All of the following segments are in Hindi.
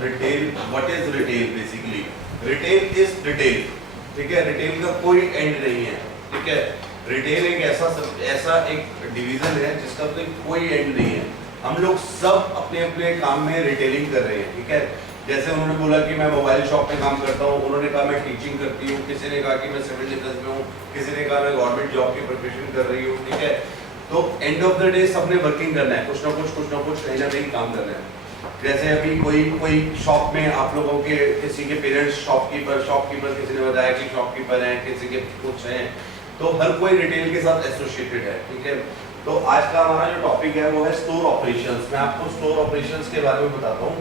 Retail, what is retail basically? Retail is retail, ठीक है। रिटेल का कोई एंड नहीं है, ठीक है। रिटेल एक ऐसा एक डिवीजन है जिसका कोई एंड नहीं है। हम लोग सब अपने अपने काम में रिटेलिंग कर रहे हैं, ठीक है। जैसे उन्होंने बोला कि मैं मोबाइल शॉप में काम करता हूँ, उन्होंने कहा मैं टीचिंग करती हूँ, किसी ने कहा कि मैं सिविल डिफेंस में हूँ, किसी ने कहा मैं गवर्नमेंट जॉब की प्रिपरेशन कर रही हूँ, ठीक है। तो एंड ऑफ द डे सबने वर्किंग करना है, कुछ ना कुछ कहीं ना कहीं काम करना है। जैसे अभी कोई शॉप में आप लोगों के किसी के पेरेंट्स शॉपकीपर किसी ने बताया कि शॉपकीपर हैं, किसी के कुछ हैं, तो हर कोई रिटेल के साथ एसोसिएटेड है, ठीक है। तो आज का हमारा जो टॉपिक है वो है स्टोर ऑपरेशंस। मैं आपको स्टोर ऑपरेशंस के बारे में बताता हूँ।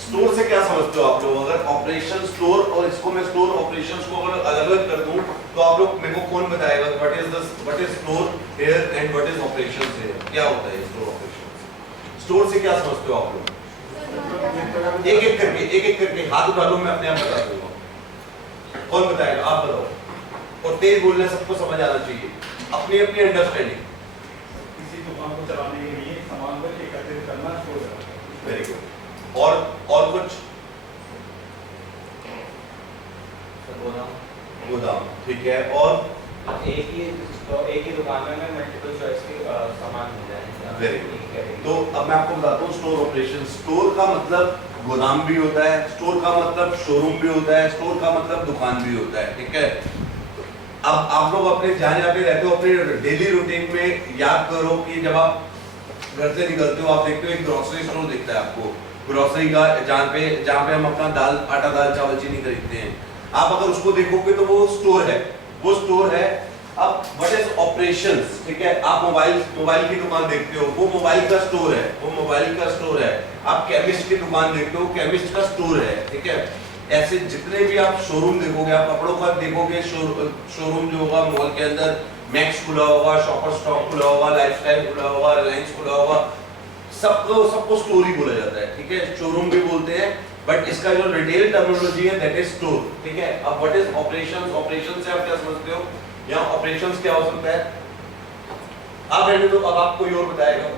स्टोर से क्या समझते हो आप लोग? अगर ऑपरेशन स्टोर और इसको मैं स्टोर ऑपरेशंस को अगर अलग अलग कर दूं तो आप लोग मेरे को कौन बताएगा what is store here and what is operations here? क्या होता है स्टोर ऑपरेशंस? स्टोर से क्या समझते हो आप लोग? एक एक करके हाथ उठा लो, मैं अपने आप बता दूंगा। कौन बताएगा? आप बताओ। और तेज बोलने सबको समझ आना चाहिए, अपनी अपनी अंडरस्टैंडिंग। किसी दुकान को चलाने के लिए सामान को एकत्रित करना, स्टोर करना। Very good. और कुछ? गोदाम, ठीक है। और एक ही दुकान में मल्टीपल चॉइस के सामान मिल जाए। Very good. तो अब मैं आपको बताता हूँ स्टोर ऑपरेशन। स्टोर का मतलब गोदाम भी होता है, स्टोर का मतलब शोरूम भी होता है, स्टोर का मतलब दुकान भी होता है, ठीक है। अब आप लोग अपने जहाँ पे रहते हो अपने डेली रूटीन में याद करो कि जब आप घर से निकलते हो आप देखते हो एक ग्रोसरी स्टोर दिखता है आपको, ग्रोसरी का, जहाँ पे हम अपना आटा दाल चावल चीनी खरीदते हैं। आप अगर उसको देखोगे तो वो स्टोर है। अब व्हाट इज ऑपरेशंस, ठीक है। आप मोबाइल की दुकान देखते हो, वो मोबाइल का स्टोर है। आप केमिस्ट की दुकान देखते हो, केमिस्ट का स्टोर है, ठीक है। ऐसे जितने भी आप शोरूम देखोगे, आप कपड़ों का देखोगे शोरूम जो होगा मॉल के अंदर, मैक्स खुला होगा, शॉपर स्टॉक खुला होगा, लाइफस्टाइल खुला होगा, रिलायंस खुला होगा, सबको स्टोर ही बोला जाता है, ठीक है। शोरूम भी बोलते हैं, बट इसका जो रिटेल टर्मिनोलॉजी है दैट इज स्टोर, ठीक है। अब व्हाट इज ऑपरेशंस? ऑपरेशन से आप क्या समझते हो? या ऑपरेशंस क्या हो सकता है? आप रहने दो, अब आप कोई और बताएगा।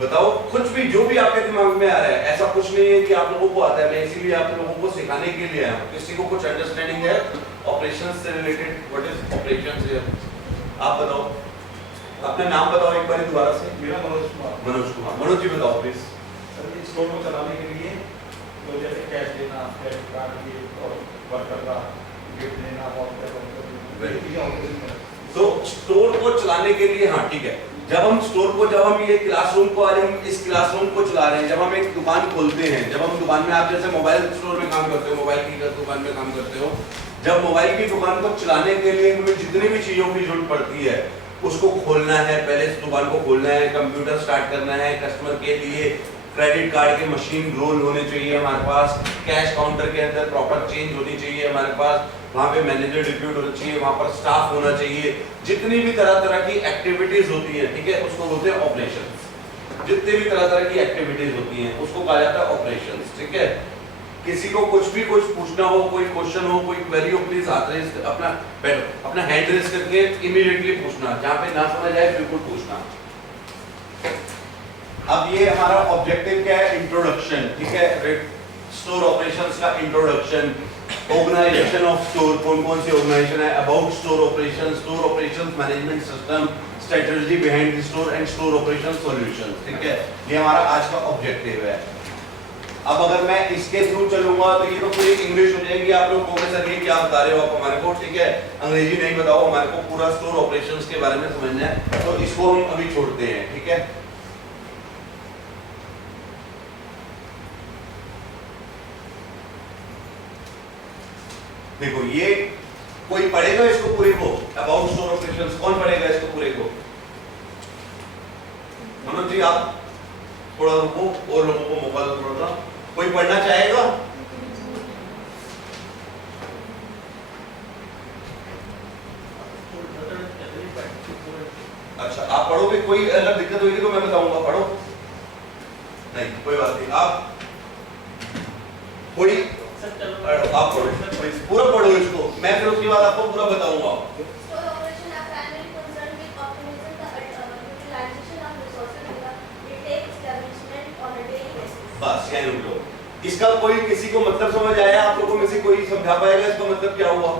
बताओ कुछ भी, जो भी आपके दिमाग में आ रहा है। ऐसा कुछ नहीं है कि आप लोगों को आता है, मैं इसीलिए आप लोगों को सिखाने के लिए आया हूं। किसी को कुछ अंडरस्टैंडिंग है ऑपरेशंस से रिलेटेड? व्हाट इज ऑपरेशंस है? आप बताओ, अपना नाम बताओ एक बार दोबारा से। मेरा मनोज कुमार। मनोज जी बताओ प्लीज। सर, इस स्टोर को चलाने के लिए तो जैसे कैश देना, क्रेडिट कार्ड की और वर्कर का गिफ्ट देना, तो स्टोर को चलाने के लिए, हाँ ठीक है, जब हम ये क्लासरूम को, आज हम इस क्लासरूम को चला रहे हैं, जब हम एक दुकान खोलते हैं, जब हम दुकान में, आप जैसे मोबाइल स्टोर में काम करते हो, मोबाइल की दुकान में काम करते हो, जब मोबाइल की दुकान को चलाने के लिए हमें जितनी भी चीजों की जरूरत पड़ती है उसको खोलना है, पहले इस दुकान को खोलना है, कंप्यूटर स्टार्ट करना है, कस्टमर के लिए क्रेडिट कार्ड के मशीन रोल होने चाहिए हमारे पास, कैश काउंटर के अंदर प्रॉपर चेंज होनी चाहिए हमारे पास, वहाँ पे मैनेजर डिप्यूट होना चाहिए, वहाँ पर स्टाफ होना चाहिए, जितनी भी तरह की एक्टिविटीज होती है, ठीक है, उसको बोलते हैं ऑपरेशंस। जितनी भी तरह की एक्टिविटीज होती हैं उसको कहा जाता है ऑपरेशंस, ठीक है। किसी को कुछ पूछना हो, कोई क्वेश्चन हो, कोई क्वेरी हो, प्लीज हाथ रेज, अपना हैंड रेज करके इमीडिएटली पूछना, जहाँ पे ना समझ आए बिल्कुल पूछना। अब ये हमारा ऑब्जेक्टिव क्या है? इंट्रोडक्शन, ठीक है। स्टोर ऑपरेशंस का इंट्रोडक्शन, ऑर्गेनाइजेशन ऑफ स्टोर, कौन सी ऑर्गेनाइजेशन है, about store operations management system, strategy behind the store and store operation solution, ठीक है। ये हमारा आज का ऑब्जेक्टिव है। अब अगर मैं इसके थ्रू चलूंगा तो ये तो पूरी इंग्लिश हो जाएगी, आप लोग कहोगे सर ये क्या बता रहे हो आप हमारे को, ठीक है, अंग्रेजी नहीं बताओ, हमारे को पूरा स्टोर ऑपरेशंस के बारे में समझना है, तो इसको हम अभी छोड़ते हैं, ठीक है। देखो ये कोई पढ़ेगा इसको पूरे को, अबाउट स्टोर ऑपरेशंस, कौन पढ़ेगा इसको पूरे को? मनोज जी आप थोड़ा रुको और लोगों को मौका दो थोड़ा सा, कोई पढ़ना चाहेगा? अच्छा आप पढ़ोगे, कोई अगर दिक्कत होगी तो मैं बताऊंगा, पढ़ो। नहीं कोई बात नहीं, आप कोई आप पढ़ो, पूरा पढ़ो इसको, मैं फिर उसके बाद आपको पूरा बताऊंगा। बस यही रुक लो। इसका कोई किसी को मतलब समझ आया? आप लोगों में से कोई समझा पाएगा इसका मतलब क्या हुआ?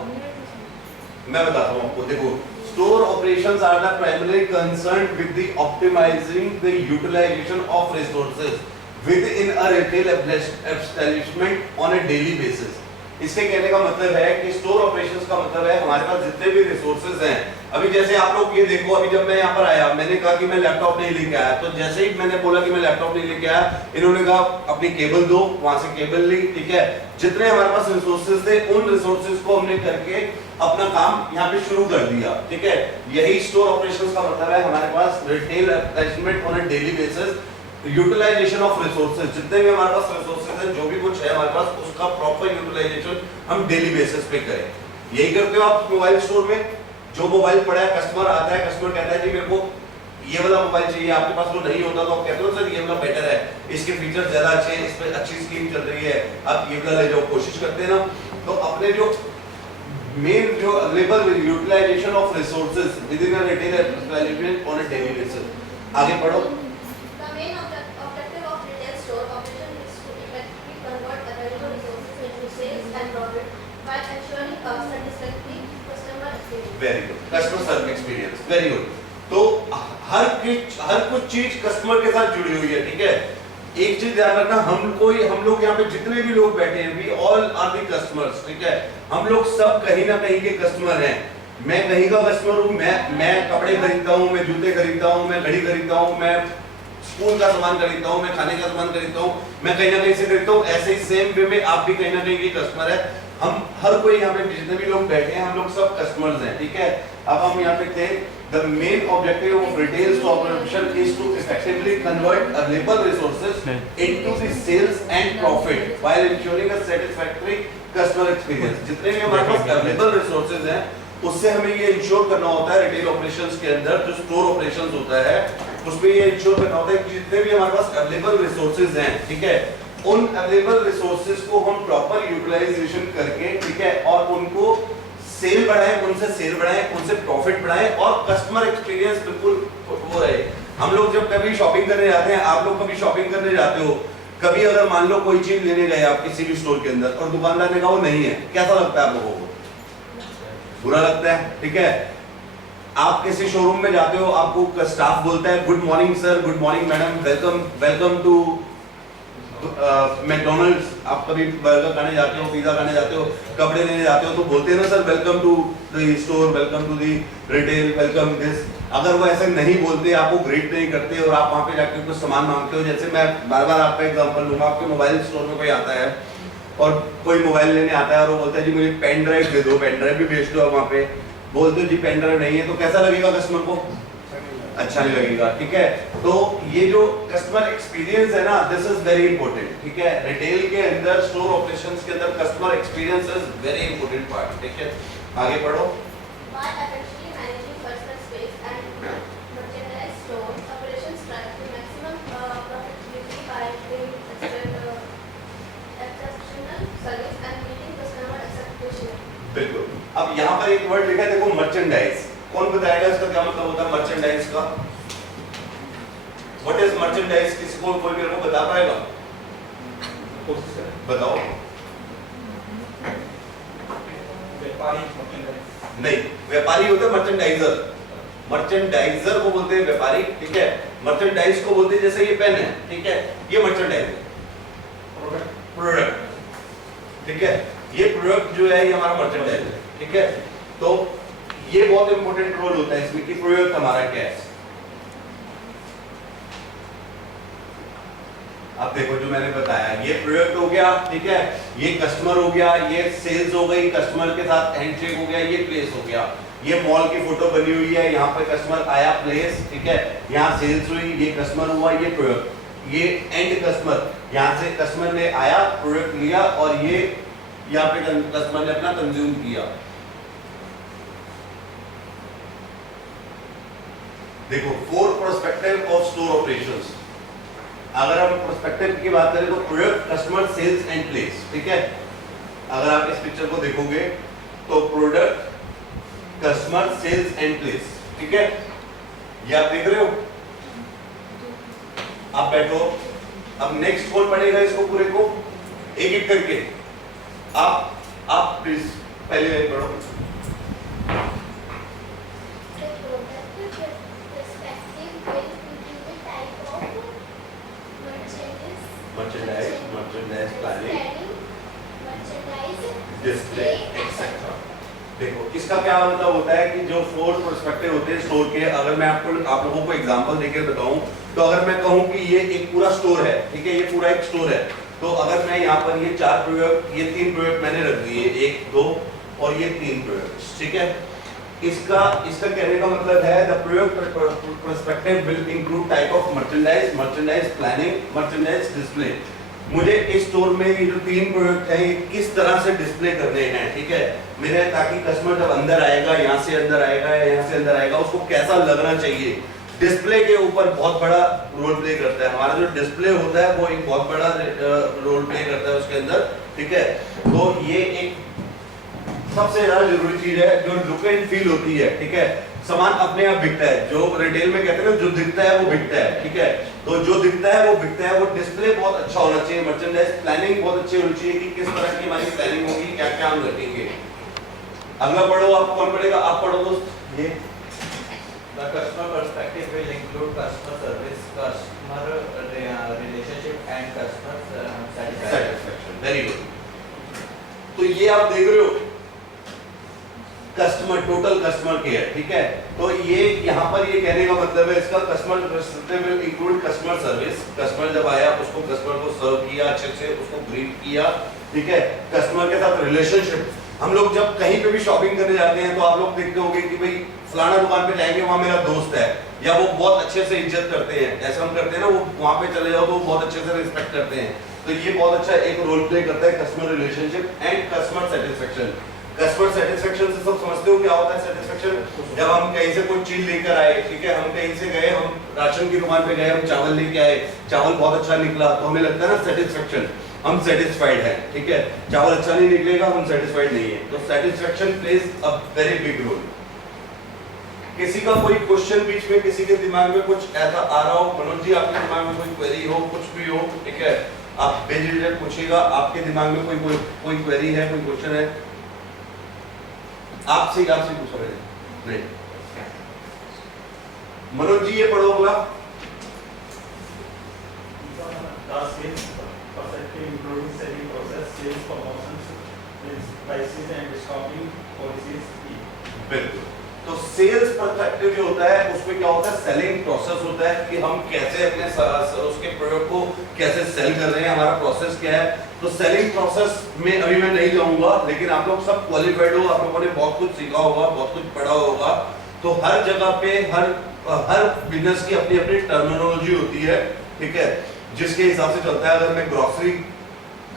मैं बताता हूँ आपको। देखो, store operations are the primary concern with the optimising the utilisation of resources within a retail establishment on a daily basis. इसके कहने का मतलब है कि स्टोर ऑपरेशंस का मतलब है हमारे पास जितने भी रिसोर्सेज हैं। अभी जैसे आप लोग ये देखो, अभी जब मैं यहाँ पर आया, मैंने कहा कि मैं लैपटॉप नहीं लेके आया, तो जैसे ही मैंने बोला कि मैं लैपटॉप नहीं लेके आया, इन्होंने कहा अपनी केबल दो, वहां से केबल ली, ठीक है। जितने हमारे पास रिसोर्सेज थे, उन रिसोर्सेज को हमने करके अपना काम यहाँ पे शुरू कर दिया, ठीक है। यही स्टोर ऑपरेशंस का मतलब है। हमारे पास retail establishment on a daily basis, utilization of resources, जितने भी हमारे पास रिसोर्सेज है, जो भी कुछ है हमारे पास, उसका प्रॉपर यूटिलाइजेशन हम डेली बेसिस पे करें। यही करते हो आप मोबाइल स्टोर में। जो मोबाइल पड़ा है, कस्टमर आता है, कस्टमर कहता है जी मेरे को ये वाला मोबाइल चाहिए, आपके पास वो नहीं होता तो आप कहते हो सर ये वाला बेटर है, इसके फीचर ज्यादा अच्छे हैं, इस पे अच्छी स्कीम चल रही है, आप ये वाला ले जाओ। कोशिश करते हैं ना। तो अपने जो मेन जो available utilisation of resources within a retail establishment on a daily basis. आगे पढ़ो। Very good, customer service experience, very good. तो हर कुछ चीज कस्टमर के साथ जुड़ी हुई है, ठीक है। एक चीज ध्यान रखना, हम लोग यहाँ पे जितने भी लोग बैठे हैं, we all are the customers, ठीक है। हम लोग सब कहीं ना कहीं के कस्टमर हैं। मैं कहीं का कस्टमर हूँ, मैं कपड़े खरीदता हूँ, मैं जूते खरीदता हूँ, मैं घड़ी खरीदता हूँ, मैं स्कूल का सामान खरीदता हूँ, मैं खाने का सामान खरीदता हूँ, मैं कहीं ना कहीं से खरीदता हूँ। ऐसे ही सेम वे में आप भी कहीं ना कहीं के कस्टमर है। हम हर कोई यहाँ पे जितने भी लोग बैठे हैं, हम लोग सब कस्टमर्स हैं, ठीक है। अब हम यहाँ पे थे, the main objective of retail store operation is to effectively convert available resources into the sales and profit while ensuring a satisfactory customer experience। जितने भी हमारे पास available resources हैं, उससे हमें ये इंश्योर करना होता है रिटेल ऑपरेशंस के अंदर, जो स्टोर ऑपरेशंस होता है, उसमें ये इंश्योर करना होता है कि जितने भी हमारे पास अवेलेबल रिसोर्सेज हैं, ठीक है, उन अवेलेबल रिसोर्सेज को हम प्रॉपर यूटिलाइजेशन करके, ठीक है, और उनको सेल बढ़ाएं, उनसे सेल बढ़ाएं, उनसे प्रॉफिट बढ़ाएं और कस्टमर एक्सपीरियंस बिल्कुल वो रहे। हम लोग जब कभी शॉपिंग करने जाते हैं, आप लोग कभी शॉपिंग करने जाते हो, कभी अगर मान लो कोई चीज लेने गए आप किसी भी स्टोर के अंदर और दुकानदार ने कहा वो नहीं है, कैसा लगता है आप लोगों को? बुरा लगता है, ठीक है। आप किसी शोरूम में जाते हो, आपको स्टाफ बोलता है good morning sir, good morning madam, welcome to McDonald's. आप कभी बर्गर खाने जाते हो, पिज्जा खाने जाते हो, कपड़े लेने जाते हो, तो बोलते हैं ना sir welcome to the store, welcome to the retail, welcome this. अगर वो ऐसा नहीं बोलते, आपको ग्रेट नहीं करते और आप वहां पे जाकर कुछ सामान मांगते हो, जैसे मैं बार बार आपका एग्जांपल लूंगा, आपके मोबाइल स्टोर में कोई आता है और कोई मोबाइल लेने आता है और वो बोलता है जी मुझे पेन ड्राइव दे दो, पेन ड्राइव भी बेच दो, वहां पे बोलते हो जी पेन ड्राइव नहीं है, तो कैसा लगेगा कस्टमर को? अच्छा नहीं लगेगा, ठीक है। तो ये जो कस्टमर एक्सपीरियंस है ना, दिस इज वेरी इंपॉर्टेंट, ठीक है। रिटेल के अंदर, स्टोर ऑपरेशंस के अंदर customer experience is very important part, ठीक है। आगे पढ़ो। बिल्कुल। अब यहाँ पर एक वर्ड लिखा है, देखो मर्चेंडाइज। कौन बताएगा इसका क्या मतलब होता है मर्चेंडाइज का? What is merchandise? किसी को कोई मेरे को बता पाएगा? बताओ। व्यापारी नहीं, व्यापारी होता है मर्चेंडाइजर। मर्चेंडाइजर को बोलते हैं व्यापारी, ठीक है। मर्चेंडाइज को बोलते हैं, जैसे ये पेन है, ठीक है, ये मर्चेंडाइज है, प्रोडक्ट, ठीक है। ये प्रोडक्ट जो है ये हमारा मर्चेंडाइज है, ठीक है। तो ये बहुत इंपॉर्टेंट रोल होता है इसमें कि प्रोडक्ट हमारा क्या है। अब देखो जो मैंने बताया, ये प्रोडक्ट हो गया, ठीक है, ये कस्टमर हो गया, ये सेल्स हो गई, कस्टमर के साथ हैंडशेक हो गया, ये प्लेस हो गया, ये मॉल की फोटो बनी हुई है, यहाँ पे कस्टमर आया, प्लेस, ठीक है, यहाँ सेल्स हुई, ये कस्टमर हुआ, ये प्रोडक्ट, ये एंड कस्टमर, यहाँ से कस्टमर ने आया, प्रोडक्ट लिया और ये यहाँ पे कस्टमर ने अपना कंज्यूम किया। देखो, 4 पर्सपेक्टिव ऑफ स्टोर ऑपरेशंस। अगर हम पर्सपेक्टिव की बात करें तो product, customer, sales and place, ठीक है। अगर आप इस पिक्चर को देखोगे तो product, customer, sales and place, ठीक है। ये आप देख रहे हो, आप बैठो, अब नेक्स्ट कौन पढ़ेगा इसको पूरे को एक एक करके? आप प्लीज पहले लाइन पढ़ो। Merchandise planning display etcetera. देखो इसका क्या मतलब होता है कि जो 4 पर्सपेक्टिव होते हैं स्टोर के, अगर मैं आप लोगों को एग्जांपल देकर बताऊं तो अगर मैं कहूं कि ये एक पूरा स्टोर है, ठीक है, ये पूरा एक स्टोर है, तो अगर मैं यहाँ पर ये 4 प्रोडक्ट, ये 3 प्रोडक्ट मैंने रख दिए, 1 2 और ये 3 प्रोडक्ट्स, ठीक है। इसका कहने का मतलब है the product perspective will include type of merchandise planning, merchandise display. मुझे इस स्टोर में ये जो 3 प्रोडक्ट हैं ये किस तरह से डिस्प्ले करने हैं, ठीक है, मेरे, ताकि कस्टमर जब अंदर आएगा, यहाँ से अंदर आएगा या यहाँ से अंदर आएगा, उसको कैसा लगना चाहिए। डिस्प्ले के ऊपर बहुत बड़ा रोल प्ले करता है। हमारा जो डिस्प्ले होता है वो एक बहुत बड़ा रोल प्ले करता है उसके अंदर, ठीक है। तो ये एक सबसे ज्यादा जरूरी चीज है, जो लुक एंड फील होती है, ठीक है। सामान अपने आप बिकता है, जो रिटेल में कहते हैं ना, जो दिखता है वो बिकता है, ठीक है। तो जो दिखता है वो बिकता है, वो डिस्प्ले बहुत अच्छा होना चाहिए, मर्चेंडाइज प्लानिंग बहुत अच्छी होनी चाहिए कि किस तरह की हमारी प्लानिंग होगी, क्या क्या हम रखेंगे। अगला पढ़ो, आप कौन पढ़ेगा? आप पढ़ो दोस्त। ये The customer perspective will include customer service, customer relationship and customer satisfaction. Very good. तो ये आप देख रहे हो कस्टमर, टोटल कस्टमर केयर, ठीक है। तो ये यहाँ पर ये कहने का मतलब है इसका customer perspective will include customer service. Customer जब आया उसको कस्टमर को सर्व किया, अच्छे से उसको ग्रीट किया, ठीक है। कस्टमर के साथ रिलेशनशिप, हम लोग जब कहीं पे भी शॉपिंग करने जाते हैं तो आप लोग देखते होंगे कि भाई फलाना दुकान पे जाएंगे, वहाँ मेरा दोस्त है, या वो बहुत अच्छे से इज्जत करते हैं, ऐसा हम करते हैं ना, वो वहाँ पे चले जाओ तो वो बहुत अच्छे से रिस्पेक्ट करते हैं। तो ये बहुत अच्छा एक रोल प्ले करता है customer relationship and customer satisfaction. Customer satisfaction से सब समझते हो क्या होता है सेटिस्फेक्शन? जब हम कहीं से कोई चीज लेकर आए, ठीक है, हम कहीं से गए, हम राशन की दुकान पे गए, हम चावल लेके आए, चावल बहुत अच्छा निकला, तो हमें लगता है ना सेटिस्फेक्शन, हम सेटिस्फाइड हैं, ठीक है। चावल अच्छा नहीं निकलेगा, हम सेटिस्फाइड नहीं है। तो satisfaction plays a very big role. किसी का कोई क्वेश्चन बीच में, किसी के दिमाग में कुछ ऐसा आ रहा हो, मनोज जी आपके दिमाग में कोई क्वेरी हो, कुछ भी हो, ठीक है, आप बेझिझक पूछिएगा। आपके दिमाग में कोई क्वेरी है, कोई क्वेश्चन है, आपसे पूछ रहे हैं? नहीं। मनोज जी ये पढ़ो अगला। including selling process, sales promotions, prices and discounting policies. बिल्कुल। तो सेल्स पर्सपेक्टिव जो होता है उसमें क्या होता है, सेलिंग प्रोसेस होता है कि हम कैसे अपने उसके प्रोडक्ट को कैसे सेल कर रहे हैं, हमारा प्रोसेस क्या है। तो सेलिंग प्रोसेस में अभी मैं नहीं जाऊंगा, लेकिन आप लोग सब क्वालिफाइड हो, आप लोगों ने बहुत कुछ सीखा होगा, बहुत कुछ पढ़ा होगा। तो हर जगह पे हर बिजनेस की अपनी अपनी टर्मिनोलॉजी होती है, ठीक है, जिसके हिसाब से चलता है। अगर मैं ग्रोसरी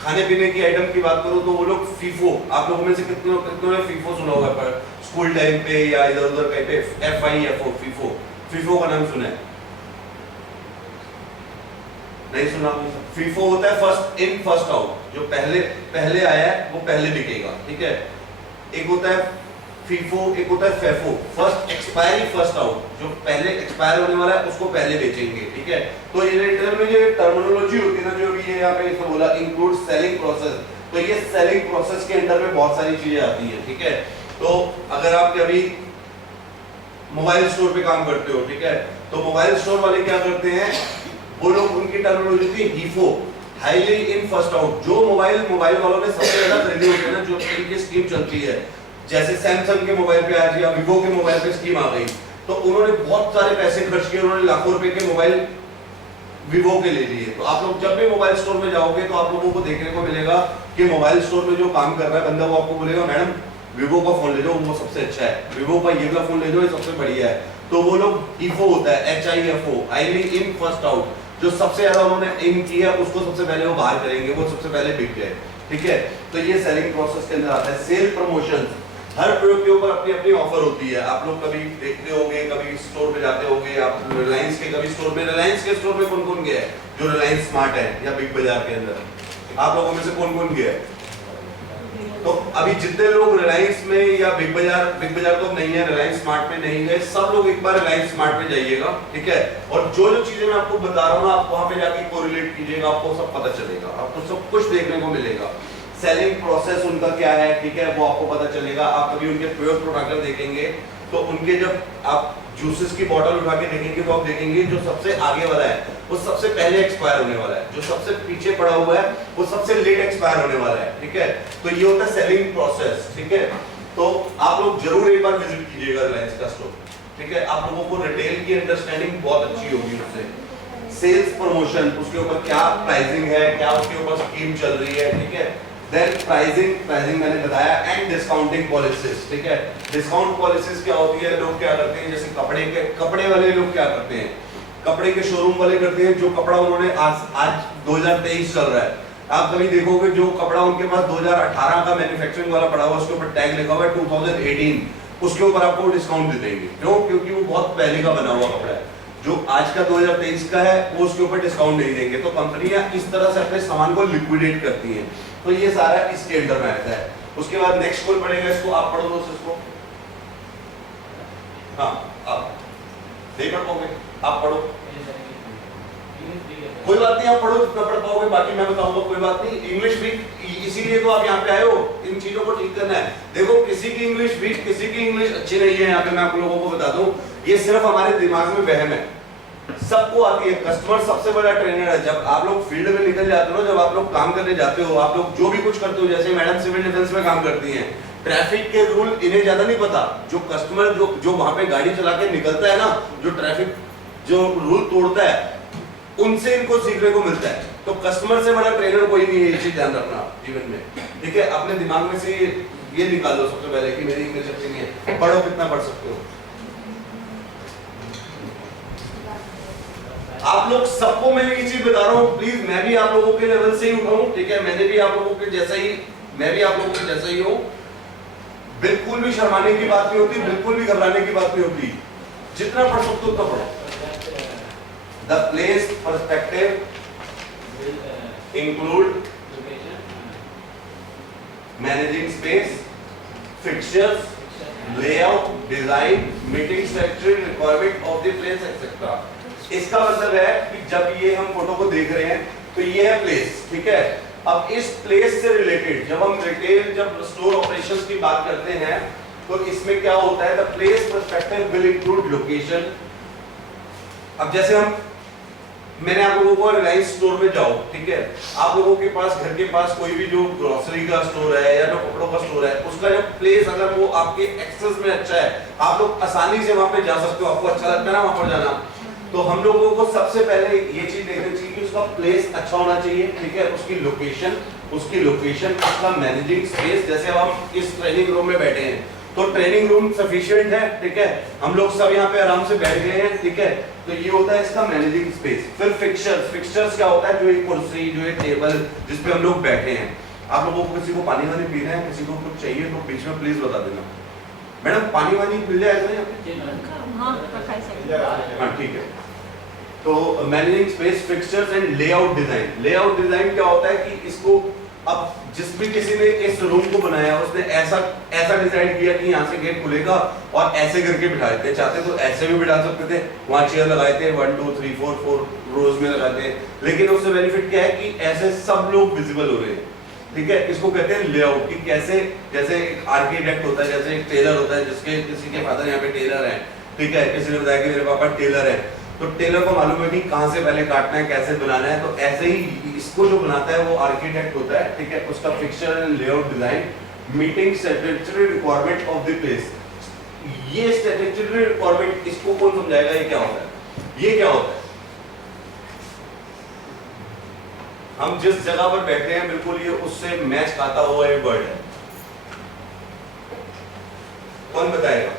खाने पीने की आइटम की बात करूं तो वो लोग फीफो, आप लोगों में से कितनों ने फीफो सुना होगा पर स्कूल टाइम पे या इधर उधर कहीं पे, FIFO, फीफो का नाम सुना है? नहीं सुना? फीफो होता है फर्स्ट इन फर्स्ट आउट, जो पहले आया है वो पहले बिकेगा, ठीक है। एक होता है फीफो, एक होता है फेफो, फर्स्ट एक्सपायरी फर्स्ट आउट, जो पहले एक्सपायर होने वाला है उसको पहले बेचेंगे, ठीक है। तो ये रिटेल में जो टर्मिनोलॉजी होती है ना, जो भी ये यहाँ पे इसमें बोला इंक्लूड सेलिंग प्रोसेस, तो ये सेलिंग प्रोसेस के अंदर में बहुत सारी चीजें आती है, ठीक है। तो अगर आप कभी मोबाइल स्टोर पे काम करते हो, ठीक है, तो मोबाइल स्टोर वाले क्या करते हैं, वो लोग, उनकी टर्मिनोलॉजी थी HIFO, highly in first out. जो मोबाइल वालों ने सबसे ज्यादा खरीदे होते हैं ना, जो इनकी स्कीम चलती है, जैसे सैमसंग के मोबाइल पे आज या वीवो के मोबाइल पे स्कीम आ गई, तो उन्होंने बहुत सारे पैसे खर्च किए, उन्होंने लाखों रुपए के मोबाइल वीवो के ले लिए। तो आप लोग जब भी मोबाइल स्टोर में जाओगे तो आप लोगों को देखने को मिलेगा कि मोबाइल स्टोर में जो काम कर रहा है बंदा, वो आपको बोलेगा मैडम वीवो का फोन ले लो, वो सबसे अच्छा है, वीवो का ये वाला फोन ले लो, ये सबसे बढ़िया है। तो वो लोग HIFO होता है, HIFO, highly in first out, जो सबसे ज्यादा उन्होंने इन किया उसको सबसे पहले वो बाहर करेंगे, वो सबसे पहले बिक जाए, ठीक है। तो ये सेलिंग प्रोसेस के अंदर आता है। सेल प्रमोशन, हर प्रोडक्ट के ऊपर अपनी अपनी ऑफर होती है। आप लोग कभी देखते होंगे, कभी स्टोर पे जाते होंगे, आप रिलायंस के कभी स्टोर में, रिलायंस के स्टोर में कौन कौन गया है जो रिलायंस स्मार्ट है या बिग बाजार के अंदर? आप लोगों में से कौन कौन गया है? तो अभी जितने लोग रिलायंस में या बिग बाजार तो नहीं है, रिलायंस स्मार्ट में नहीं गए, सब लोग एक बार रिलायंस स्मार्ट में जाइएगा, ठीक है। और जो जो चीजें मैं आपको बता रहा हूँ ना, आप वहां पे जाके कोरिलेट कीजिएगा, आपको सब पता चलेगा, आपको सब कुछ देखने को मिलेगा। सेलिंग प्रोसेस उनका क्या है, ठीक है, वो आपको पता चलेगा। आप कभी उनके प्योर प्रोडक्ट देखेंगे तो उनके जब आप जूसेस की बोतल उठा के देखेंगे तो आप देखेंगे जो सबसे आगे वाला है वो सबसे पहले एक्सपायर होने वाला है, जो सबसे पीछे पड़ा हुआ है वो सबसे लेट एक्सपायर होने वाला है, ठीक है। तो ये होता है सेलिंग प्रोसेस, ठीक है। तो आप लोग जरूर एक बार विजिट कीजिएगा रिलायंस का स्टोर, ठीक है। आप लोगों को रिटेल की अंडरस्टैंडिंग बहुत अच्छी होगी उससे। सेल्स प्रमोशन, उसके ऊपर क्या प्राइसिंग है, क्या उसके ऊपर स्कीम चल रही है, ठीक है। देन प्राइसिंग मैंने बताया, एंड डिस्काउंटिंग पॉलिसीज, ठीक है। डिस्काउंट पॉलिसीज क्या होती है, लोग क्या करते हैं, जैसे कपड़े वाले लोग क्या करते हैं, कपड़े के शोरूम वाले करते हैं, जो कपड़ा उन्होंने आज 2023 चल रहा है, आप कभी देखोगे जो कपड़ा उनके पास 2018 का मैन्युफैक्चरिंग वाला पड़ा हुआ, उसके ऊपर टैग लिखा हुआ है 2018, उसके ऊपर आपको डिस्काउंट दे देंगे। क्यों? क्योंकि वो बहुत पहले का बना हुआ कपड़ा है। जो आज का 2023 का है वो उसके ऊपर डिस्काउंट नहीं देंगे। तो कंपनियां इस तरह से अपने सामान को लिक्विडेट करती हैं। तो ये सारा इसके अंडर में आता है। उसके बाद नेक्स्ट कोई पड़ेगा, इसको आप पढ़ो दोस्त, इसको हाँ आप नहीं पढ़ पाओगे, आप पढ़ो, कोई बात नहीं, आप पढ़ो जितना पढ़ पाओगे, बाकी मैं बताऊंगा, कोई बात नहीं। इंग्लिश वीक, इसीलिए तो आप यहाँ पे आए हो, इन चीजों को ठीक करना है। देखो किसी की इंग्लिश वीक, किसी की इंग्लिश अच्छी नहीं है, यहाँ पे मैं आप लोगों को बता दूं, ये सिर्फ हमारे दिमाग में वहम है, सबको आती है। कस्टमर सबसे बड़ा ट्रेनर है। जब आप लोग फील्ड में निकल जाते हो, जब आप लोग काम करने जाते हो, आप लोग जो भी कुछ करते हो, जैसे मैडम सिविल डिफेंस में काम करती हैं, ट्रैफिक के रूल इन्हें ज्यादा नहीं पता। जो कस्टमर जो वहां पे गाड़ी चला के निकलता है ना, जो ट्रैफिक जो रूल तोड़ता है, उनसे इनको सीखने को मिलता है। तो कस्टमर से बड़ा ट्रेनर कोई नहीं है, ये चीज ध्यान रखना जीवन में, ठीक है। अपने दिमाग में से ये निकाल दो सबसे पहले कि मेरी इंग्लिश अच्छी नहीं है। पढ़ो, कितना पढ़ सकते हो आप लोग। सबको मैं ये चीज बता रहा हूँ, प्लीज, मैं भी आप लोगों के लेवल से ही उठाऊं, ठीक है। मैंने भी आप लोगों के जैसा ही, मैं भी आप लोगों के जैसा ही हूँ। बिल्कुल भी शर्माने की बात नहीं होती, बिल्कुल भी घबराने की बात नहीं होती। जितना पढ़ सकते हो उतना पढ़ो। The place perspective include managing space, fixtures, layout, design, meeting structure, requirement of the place, etc. इसका मतलब है कि जब ये हम फोटो को देख रहे हैं तो ये है प्लेस, ठीक है। अब इस प्लेस से रिलेटेड जब हम रिटेल, जब स्टोर ऑपरेशंस की बात करते हैं तो इसमें क्या होता है, the place perspective will include location. अब जैसे मैंने आप लोगों को रिलायंस स्टोर में जाओ, ठीक है, आप लोगों के पास घर के पास कोई भी जो ग्रोसरी का स्टोर है या जो कपड़ों का स्टोर है, उसका जो प्लेस अगर वो आपके एक्सेस में अच्छा है, आप लोग आसानी से वहां पे जा सकते हो, आपको अच्छा लगता है ना वहां पर जाना। तो हम लोगों को सबसे पहले ये चीज देखनी चाहिए कि उसका प्लेस अच्छा होना चाहिए, ठीक है। उसकी लोकेशन, उसका मैनेजिंग स्पेस। जैसे अब हम इस ट्रेनिंग रूम में बैठे हैं तो ट्रेनिंग रूम सफिशिएंट है, ठीक है, हम लोग सब यहाँ पे आराम से बैठ गए हैं, ठीक है। तो ये होता है इसका मैनेजिंग स्पेस। फिर फिक्सचर्स क्या होता है, जो एक कुर्सी, जो एक टेबल जिसपे हम लोग बैठे हैं। आप लोगों को किसी को पानी वानी पीना है, किसी को कुछ चाहिए तो बीच में प्लीज बता देना। मैडम पानी वानी मिल जाएगा? हाँ ठीक है। तो managing space, fixtures and layout design. Layout design क्या होता है कि इसको अब जिस भी किसी ने इस रूम को बनाया उसने ऐसा डिजाइन किया कि यहाँ से गेट खुलेगा और ऐसे करके बिठा देते, चाहते तो ऐसे भी बिठा सकते थे, वहां चेयर लगाए थे 1 2 3 4 रोज में लगाते हैं, लेकिन उससे बेनिफिट क्या है कि ऐसे सब लोग विजिबल हो रहे हैं, ठीक है। इसको कहते हैं लेआउट। कि कैसे, जैसे एक आर्किटेक्ट होता है, जैसे एक टेलर होता है, जिसके किसी के फादर यहाँ पे टेलर है, ठीक है, किसी ने बताया कि मेरे पापा टेलर है, तो टेलर को मालूम है कि कहां से पहले काटना है, कैसे बनाना है। तो ऐसे ही इसको जो बनाता है वो आर्किटेक्ट होता है, ठीक है। उसका fixture and layout design, meeting statutory requirement of the place. ये स्टैट्यूटरी रिक्वायरमेंट, इसको कौन समझाएगा ये क्या होता है, ये क्या होता है? हम जिस जगह पर बैठे हैं बिल्कुल ये उससे मैच खाता हुआ एक वर्ड है, कौन बताएगा?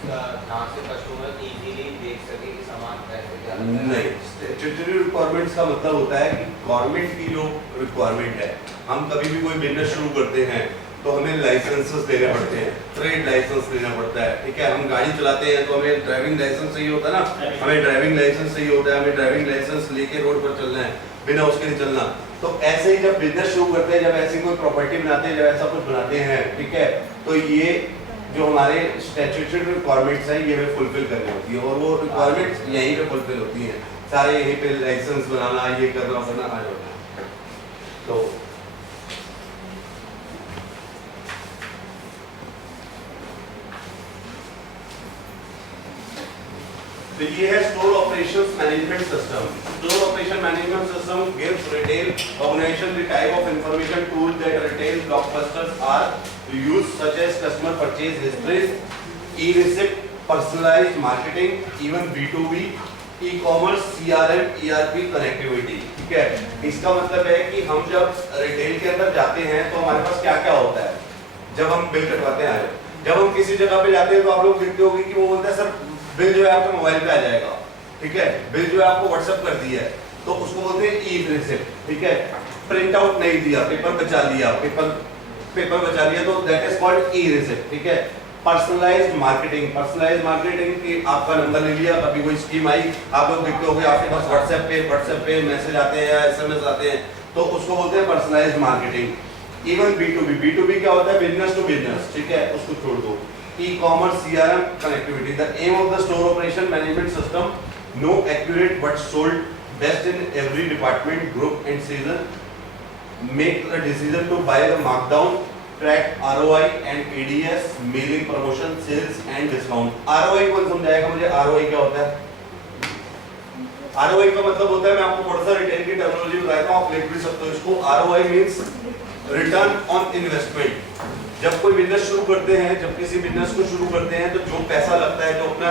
जहाँ से कस्टमर इजीली देख सके कि सामान कैसे क्या नहीं, स्टैट्यूटरी रिक्वायरमेंट्स का मतलब होता है कि गवर्नमेंट की जो रिक्वायरमेंट है, हम कभी भी कोई बिजनेस शुरू करते हैं तो हमें लाइसेंसेस लेने पड़ते हैं, ट्रेड लाइसेंस लेना पड़ता है, ठीक है। हम गाड़ी चलाते हैं तो हमें ड्राइविंग लाइसेंस चाहिए होता है ना, हमें ड्राइविंग लाइसेंस चाहिए होता है, हमें ड्राइविंग लाइसेंस लेके रोड पर चलना है, बिना उसके नहीं चलना। तो ऐसे ही जब बिजनेस शुरू करते हैं, जब ऐसी कोई प्रॉपर्टी बनाते हैं, जब ऐसा कुछ बनाते हैं, ठीक है, तो ये जो हमारे स्टैट्यूटरी रिक्वायरमेंट्स हैं ये हमें फुलफिल करनी होती है, और वो रिक्वायरमेंट्स यहीं पे फुलफिल होती हैं, सारे यहीं पे लाइसेंस बनाना, ये करना आ जाता है। तो ये है store operations management system. Store operation management system gives retail organisation the type of information tool that retail blockbusters are use such as customer purchase histories, e receipt, personalised marketing, even B2B, e commerce, CRM, ERP connectivity, ठीक है। इसका मतलब है कि हम जब रिटेल के अंदर जाते हैं तो हमारे पास क्या क्या होता है। जब हम बिल कटवाते हैं, जब हम किसी जगह पे जाते हैं तो आप लोग देखते होंगे कि वो बोलता है सर बिल जो है आपके मोबाइल पे आ जाएगा, ठीक है, बिल जो है आपको व्हाट्सएप कर दिया है, तो उसको बोलते हैं ई रिसिप्ट, ठीक है। प्रिंट आउट नहीं दिया, पेपर बचा लिया, पेपर बचा लिया, तो that is called E receipt, ठीक है। पर्सनलाइज्ड मार्केटिंग की आपका नंबर ले लिया, कभी कोई स्कीम आई, आप लोग देखते होंगे आपके पास व्हाट्सएप पे मैसेज आते हैं या SMS आते हैं, तो उसको बोलते हैं पर्सनलाइज्ड मार्केटिंग। इवन B2B क्या होता है, बिजनेस टू बिजनेस, ठीक है, उसको छोड़ दो। E-commerce, CRM connectivity. The aim of the store operation management system, know accurate what sold best in every department, group and season, make a decision to buy the markdown, track ROI and ADS, mailing promotion, sales and discount. ROI कौन समझाएगा मुझे? ROI क्या होता है? ROI का मतलब होता है, मैं आपको थोड़ा सा रिटेल की टर्मिनोलॉजी बताता हूँ, आप लिख भी सकते हो इसको। ROI means return on investment. जब कोई बिजनेस शुरू करते हैं, जब किसी बिजनेस को शुरू करते हैं, तो जो पैसा लगता है, जो अपना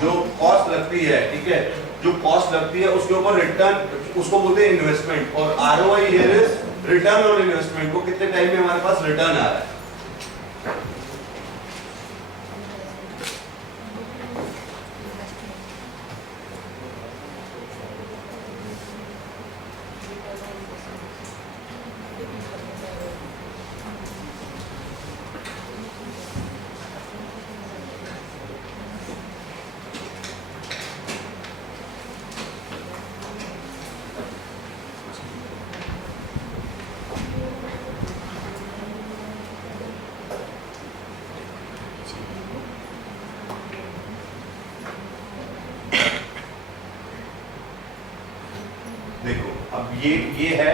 जो कॉस्ट लगती है, ठीक है, जो कॉस्ट लगती है उसके ऊपर रिटर्न, उसको बोलते हैं इन्वेस्टमेंट। और ROI here is return on investment, को कितने टाइम में हमारे पास रिटर्न आ रहा है। देखो अब ये है,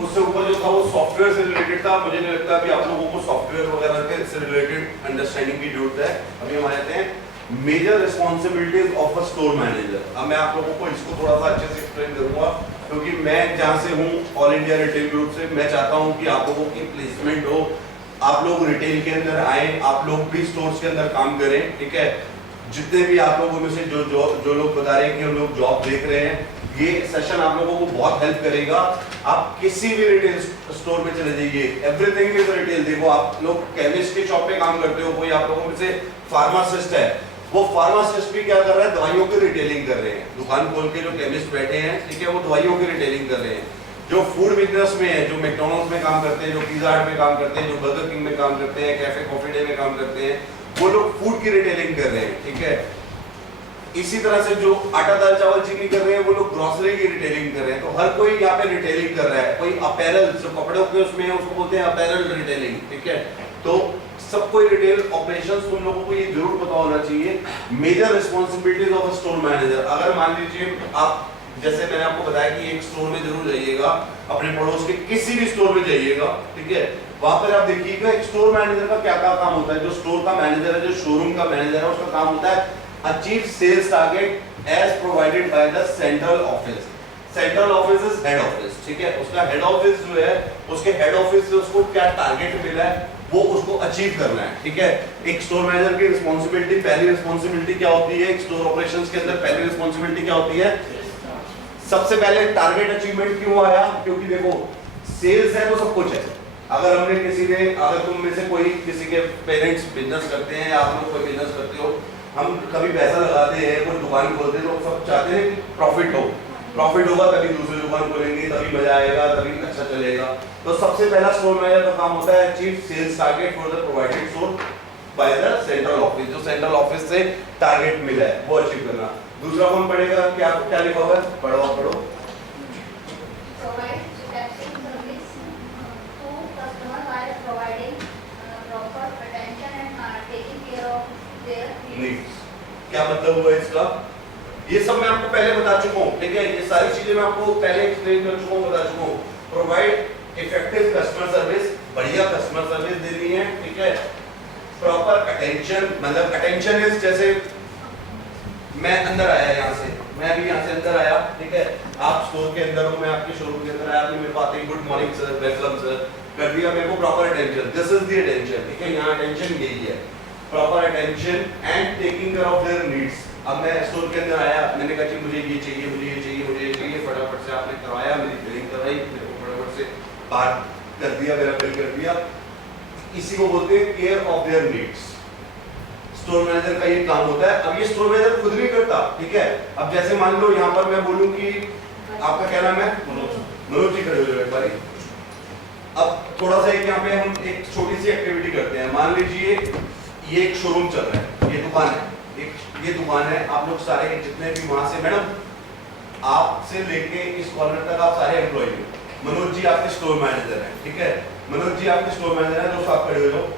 उससे ऊपर जो था वो सॉफ्टवेयर से रिलेटेड था। मुझे नहीं लगता कि आप लोगों को सॉफ्टवेयर वगैरह के से रिलेटेड अंडरस्टैंडिंग की जरूरत है। अभी हम आते हैं major responsibilities of a store manager. अब मैं आप लोगों को इसको थोड़ा सा अच्छे से एक्सप्लेन करूंगा, क्योंकि मैं जहाँ से हूँ, ऑल इंडिया रिटेल ग्रुप से, मैं चाहता हूँ कि आप लोगों की प्लेसमेंट हो, आप लोग रिटेल के अंदर आए, आप लोग भी स्टोर्स के अंदर काम करें, ठीक है। जितने भी आप लोगों में से जो लोग बता रहे हैं कि हम लोग जॉब देख रहे हैं, ये सेशन आप लोगों को बहुत हेल्प करेगा। आप किसी भी रिटेल स्टोर में चले जाइए, एवरीथिंग इज रिटेल। देखो आप लोग केमिस्ट की शॉप पे काम करते हो, कोई आप लोगों में से फार्मासिस्ट है, वो फार्मासिस्ट भी क्या कर रहा है, दवाइयों की रिटेलिंग कर रहे हैं। दुकान खोल के जो केमिस्ट बैठे हैं, ठीक है, वो दवाइयों की रिटेलिंग कर रहे हैं। जो फूड बिजनेस में है, जो मैकडॉनल्ड्स में काम करते हैं, जो पिज़्ज़ा हट में काम करते हैं, जो बर्गर किंग में काम करते हैं, कैफे कॉफी डे में काम करते हैं, वो लोग फूड की रिटेलिंग कर रहे हैं, ठीक है। इसी तरह से जो आटा दाल चावल चीनी कर रहे हैं, वो लोग ग्रोसरी की रिटेलिंग कर रहे हैं। तो हर कोई यहाँ पे रिटेलिंग कर रहा है। कोई अपैरल, जो कपड़ों के उसमें है, उसको बोलते हैं अपैरल रिटेलिंग, ठीक है। तो सब कोई रिटेल ऑपरेशंस, तुम लोगों को ये जरूर पता होना चाहिए। Major responsibilities of a store manager. अगर मान लीजिए आप, जैसे मैंने आपको बताया कि एक स्टोर में जरूर जाइएगा, अपने पड़ोस के किसी भी स्टोर में जाइएगा, ठीक है, वहां पर आप देखिएगा एक स्टोर मैनेजर का क्या काम होता है। जो स्टोर का मैनेजर है, जो शोरूम का मैनेजर है, उसका काम होता है achieve sales target as provided by the central office. Central office is head office, ठीक है। उसका हेड ऑफिस जो है, उसके हेड ऑफिस से उसको क्या टारगेट मिला है, वो उसको अचीव करना है, ठीक है। एक स्टोर मैनेजर की रिस्पॉन्सिबिलिटी, पहली रिस्पॉन्सिबिलिटी क्या होती है एक स्टोर ऑपरेशंस के अंदर? पहली रिस्पॉन्सिबिलिटी क्या होती है? सबसे पहले टारगेट अचीवमेंट क्यों आया? क्योंकि देखो सेल्स है तो सब कुछ है। अगर तुम में से कोई, किसी के पेरेंट्स बिजनेस करते हैं या आप लोग कोई बिजनेस करते हो, हम कभी पैसा लगाते हैं, कोई दुकान खोलते हैं, तो सब चाहते हैं कि प्रॉफिट हो, प्रॉफिट होगा तभी दूसरी दुकान खोलेंगे, तभी मजा आएगा, तभी अच्छा चलेगा। तो सबसे पहला स्टोर मैनेजर का काम होता है achieve sales target for the provided store by the central office, जो सेंट्रल ऑफिस से टारगेट मिला है वो अचीव करना। दूसरा कौन पढ़ेगा, क्या क्या लिखा हुआ है, पढ़ो पढ़ो। Provide taxing service to customer while providing proper attention and taking care of their needs. Needs, क्या मतलब हुआ इसका, ये सब मैं आपको पहले बता चुका हूँ, ठीक है, ये सारी चीजें मैं आपको पहले एक्सप्लेन कर चुका हूँ, बता चुका हूँ। प्रोवाइड इफेक्टिव कस्टमर सर्विस, बढ़िया कस्टमर सर्विस देनी है, ठीक है। प्रॉपर अटेंशन, मतलब अटेंशन इज जैसे मैं अंदर आया यहाँ से, मैं अभी यहाँ से अंदर आया, ठीक है, आप स्टोर के अंदर हो, मैं आपके शोरूम के अंदर आया, आपने मेरे को आते ही good morning sir, welcome sir कर दिया, मेरे को proper attention, this is the attention, ठीक है, यहाँ अटेंशन यही है, proper attention and taking care of their needs. अब मैं स्टोर के अंदर आया, मैंने कहा जी मुझे ये चाहिए, मुझे ये चाहिए, मुझे ये चाहिए, फटाफट से आपने करवाया, मेरी बिलिंग करवाई, मेरे को फटाफट से बाहर कर दिया, मेरा बिल कर दिया, इसी को बोलते हैं care of their needs. Store manager का ये काम होता है। अब ये स्टोर मैनेजर खुद नहीं करता, ठीक है। अब जैसे मान लो यहाँ पर मैं बोलूँ कि आपका क्या नाम है, मनोज जी, खड़े हो जाओ एक बारी। अब थोड़ा सा एक यहाँ पे हम एक छोटी सी एक्टिविटी करते हैं। मान लीजिए ये एक शोरूम चल रहा है, ये दुकान है, एक ये दुकान है, आप लोग सारे जितने भी वहां से, मैडम आपसे लेके इस कॉर्नर तक आप सारे एम्प्लॉय हो, मनोज जी आपके स्टोर मैनेजर हैं, ठीक है, मनोज जी आपके स्टोर मैनेजर हैं, दोस्तों आप खड़े हो जाओ।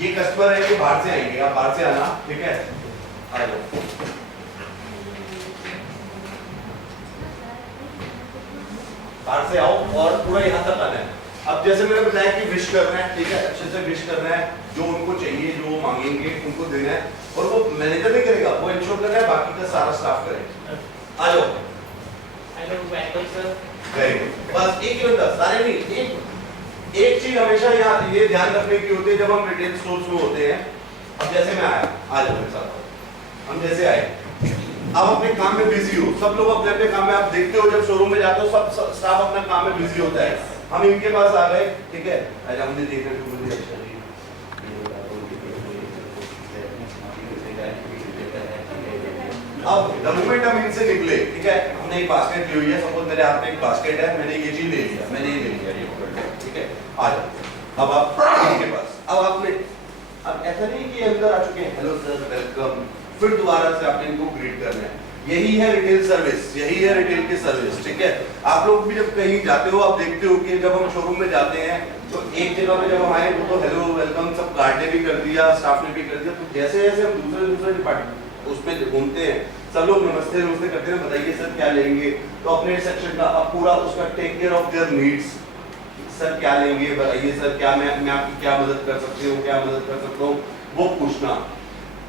ये कस्टमर है, ये बाहर से आएंगे, आप बाहर से आना, ठीक है, आ जाओ, बाहर से आओ और पूरा यहाँ तक आना है। अब जैसे मैंने बताया कि विश करना है, ठीक है, अच्छे से विश करना है, जो उनको चाहिए, जो वो मांगेंगे उनको देना है, और वो मैनेजर नहीं करेगा, वो इंश्योर कर रहा है बाकी का सारा स्टाफ करे। आ जाओ, hello welcome sir. Very good, बस एक ही बंदा, सारे नहीं, एक चीज हमेशा यहाँ ये ध्यान रखने की होती है जब हम रिटेल स्टोर्स में होते हैं। अब जैसे मैं आया, आ जाओ मेरे साथ, हम जैसे आए, आप अपने काम में बिजी हो, सब लोग अपने अपने काम में, आप देखते हो जब शोरूम में जाते हो सब स्टाफ अपने काम में बिजी होता है। हम इनके पास आ गए, ठीक है, आज हमने देखा कि मुझे अच्छा नहीं, अब द मोमेंट हम इनसे निकले, ठीक है, हमने एक बास्केट ली हुई है, सपोज मेरे हाथ में एक बास्केट है, मैंने ये चीज ले लिया, मैंने ये ले लिया, ये पकड़ लिया, ठीक है, आ जाओ। अब आप इनके पास, अब आपने, अब ऐसा नहीं कि अंदर आ चुके हैं, हेलो सर वेलकम, फिर दोबारा से आपने इनको ग्रीट करना है। यही है रिटेल सर्विस, यही है रिटेल की सर्विस, ठीक है। आप लोग भी जब कहीं जाते हो, आप देखते हो कि जब हम शोरूम में जाते हैं तो एक जगह पे जब हम आए तो हेलो वेलकम सब गार्ड ने भी कर दिया, स्टाफ ने भी कर दिया, तो जैसे जैसे हम दूसरे डिपार्टमेंट उसमें घूमते हैं, सब लोग नमस्ते नमस्ते करते हैं, बताइए सर क्या लेंगे, तो अपने सेक्शन का अब पूरा उसका take care of their needs, sir क्या लेंगे बताइए सर, क्या मैं आपकी क्या मदद कर सकती हूँ, क्या मदद कर सकता हूँ, वो पूछना।